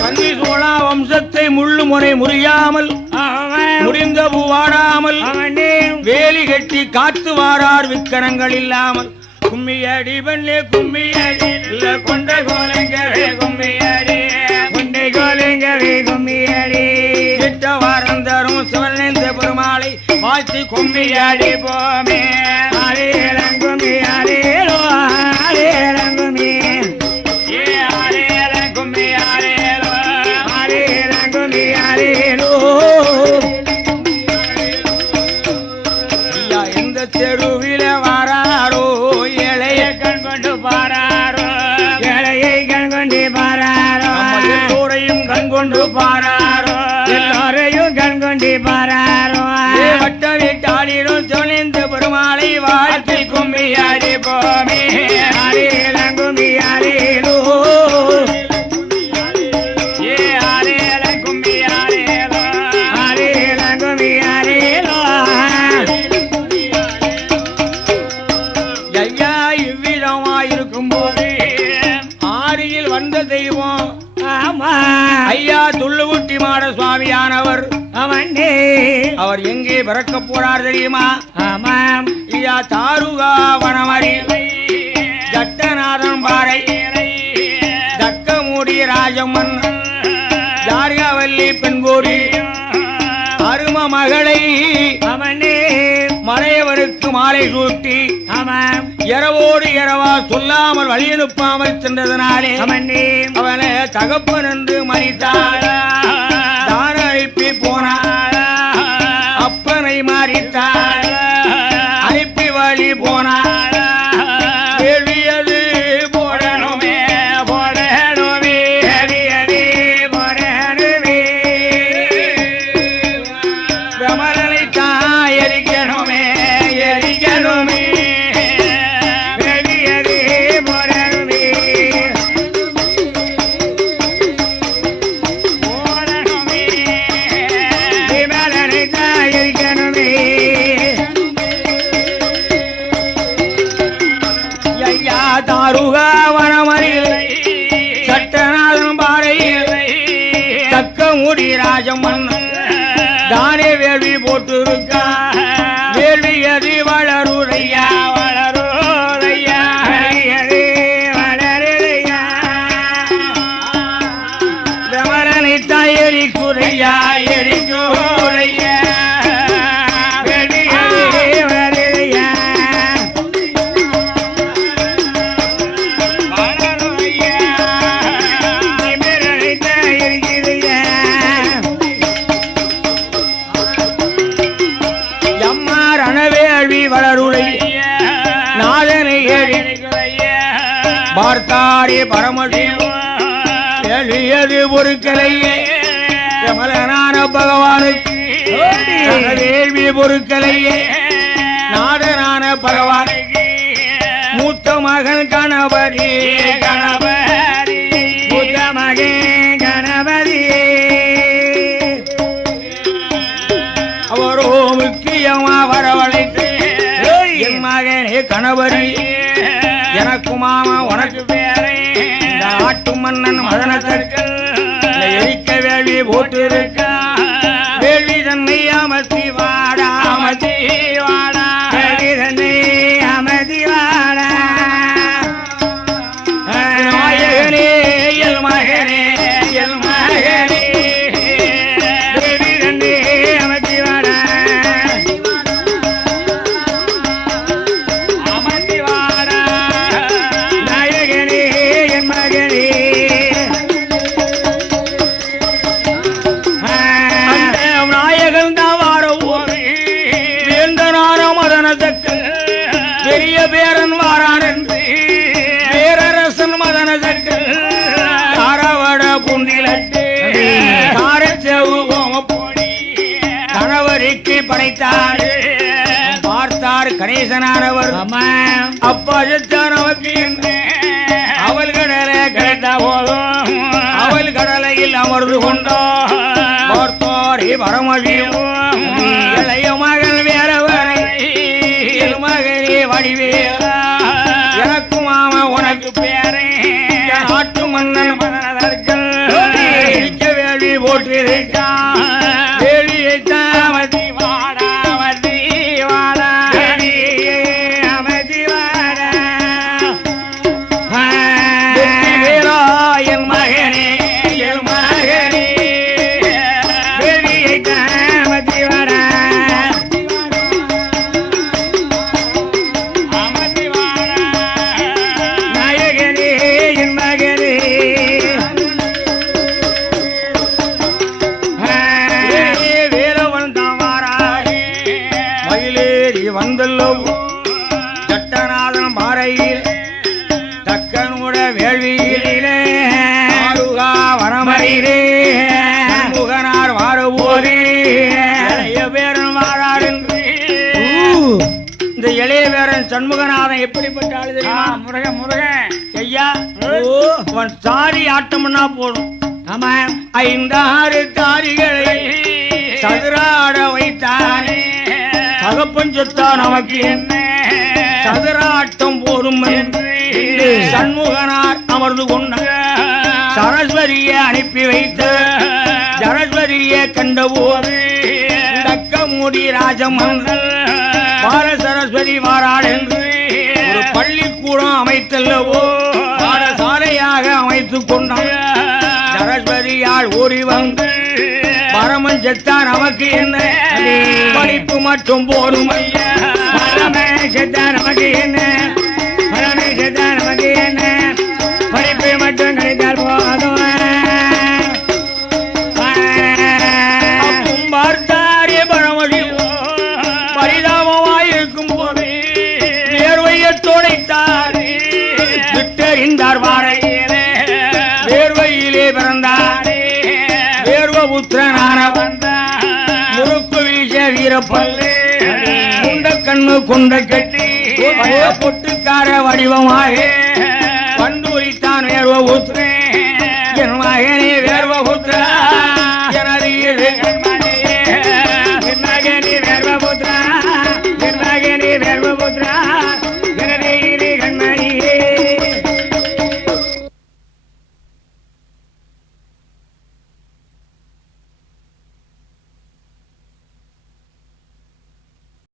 கண்ணி சோழா வம்சத்தை முள்ளு முறை முறியாமல் முடிந்த பூவாடாமல் வேலி கட்டி காத்து வாரார் விக்கரங்கள் இல்லாமல் கும்மியடி பண்ணு கும்மியடி இல்ல கொண்ட கோலங்கவே கும்மியடி கொண்டை கோலங்கவே கும்மியடி கிட்ட வாரம் தரும் சிவனேந்த பெருமாளை வாழ்த்தி கும்மியடி போமே ஆரேலம் கும்மியாரேலோ ஆரேலம் கும்மி ஏ ஆரேலம் கும்மியாரேலோ ஆரேலம் கும்மியாரேலோ எந்த தெருவில வாராரோ ஏழைய கண் கொண்டு பாராரோ ஏழையை கண் கொண்டு பாராரோ எல்லோரையும் கண் கொண்டு பாராரோ எல்லோரையும் கண் கொண்டு பாராரோ வட்ட வீட்டாளிரும் சொலிந்து பெருமாளை வாழ்த்தி கும்மியாடி போமே ஆரேலம் கும்மியாரேலோ ஏ ஆரேலம் கும்மியாரேலோ ஆரேலம் கும்மியாரேலோ ஐயா இவ்விதமாயிருக்கும் போது ஆரியில் வந்த தெய்வம் ஆமா ஐயா துள்ளுகுட்டி மாட சுவாமியானவர் அவனே அவர் எங்கே பிறக்க போறார் தெரியுமா ஆமாம் ஐயா தாருகா வனமரி ஜட்டநாதன் பாறை தக்கமூடி ராஜம்மன் ஜார்காவல்லி பெண்கோரி அரும மகளை அவனே மலையவருக்கு மாலை சூட்டி இரவோடு இரவா சொல்லாமல் வழி அனுப்பாமல் சென்றதனாலே அவனை தகப்பன் என்று மறித்தார் தான அனுப்பி போனார் அப்பனை மாறித்தார் அனுப்பி வழி போனார் கேள்வியது போடணுமே போடணுமே போடணுமே விமலனை தான் எரிக்கணுமே எரிக்கணுமே ராஜம்மன் தானே வேள்வி போட்டு இருக்கா வேள்வி அது வளருடையா வளருடையா வளருடையா விமலனை தான் எரிக்குறையா எரிக்குறையா வேள்வி அது வளருடையா வளருடையா விமலனை தான் எரிக்குறையா ரணவேள்வி வளருளை நாதனை பார்த்தாரே பரமசிவம் எழுதியது பொருட்களையே கமலனான பகவானுக்கு வேள்வி பொருட்களையே நாதனான பகவானுக்கு மூத்த மகன் கணபதி கணபதி மூத்த மகன் கணபதி அவரோ முக்கியமா வரவழைத்து என் மகனே கணவரி எனக்கு மாமா உனக்கு பேரை நாட்டு மன்னன் மதனத்திற்கு எரிக்க வேள்வி போட்டு இருக்க வேள்வி தன்னை அமர்த்தி வாடா அமர்த்தி வாடா வேள்வி தன்னை அமர்த்தி வாடா நாயகனே எல் மகனே எல் மகனே வேள்வி தன்னை அமர்த்தி வாடா அமர்த்தி வாடா நாயகனே என் மகனே நாயகன் தான் வார வேந்தனான மதனதற்கு பெரிய பேரன் வாரான் என்று பேரரசன் மதனதற்கு காரவட புண்டிலட்டு காரச்செவு கோமப்பொடி கணவருக்கு படைத்தார் பார்த்தார் கணேசனானவர் அப்பா நமக்கு என்று அவள் கடலை கிடைத்த போதும் அவள் கடலையில் அமர்ந்து கொண்டோ பார்த்தோரே பரமசிவம் இளைய மகன் வேறவரை மகனே வடிவேலா எனக்கு மாமா உனக்கு பேரே நாட்டு மன்னன் மன்னர்கள் வேள்வி போட்டிருக்கான் வேள்வியை தாமதி வாடா மதி வாடா அமதி வாடா வாரையில் தக்கனுட வேள்வியிலே ஆருகா வரமரிலே முகனார் வாரபோதே இளைய பேரன் வாரார் என்று இந்த இளைய பேரன் சண்முகநாதன் எப்படிப்பட்ட ஆளு தெரியுமா? முருகன் முருகன் ஐயா அவன் சாரி ஆட்டம்னா போடும். ஆமா 5-6 தாரிகளை சதுராட வைத்தானே தகப்பன் சொத்தா நமக்கு என்ன சதுராட்டம் போடும் என்று சண்முகனார் அமர்ந்து கொண்ட சரஸ்வதியை அனுப்பி வைத்த சரஸ்வதியை கண்டபோது தக்க மூடி ராஜமங்கல் பால சரஸ்வதி வாராள் என்று ஒரு பள்ளிக்கூடம் அமைத்தல்லவோ பாடசாலையாக அமைத்துக் கொண்டார். சரஸ்வதியால் ஓடி வந்து பரமன் செத்தா நமக்கு என்ன படிப்பு மட்டும் போடும் ஐயா பரமே செத்தா நமக்கு என்ன பரமே செத்தா நமக்கு என்ன படிப்பு மட்டும் கிடைத்தால் போதும். பார்த்தாரே பரமதி பரிதாபமாயிருக்கும் போது வேர்வையை துடைத்தாரே விட்டறிந்தார் வாரையிலே வேர்வையிலே பிறந்தாரே புத்திரனான வந்தார் முறுக்கு வீச வீரப்பல்லு குண்ட கண்ணு குண்ட கட்டி பொட்டுக்கார வடிவமாக பண்டு உரித்தான் வேர்வ புத்திரன் என் மகனே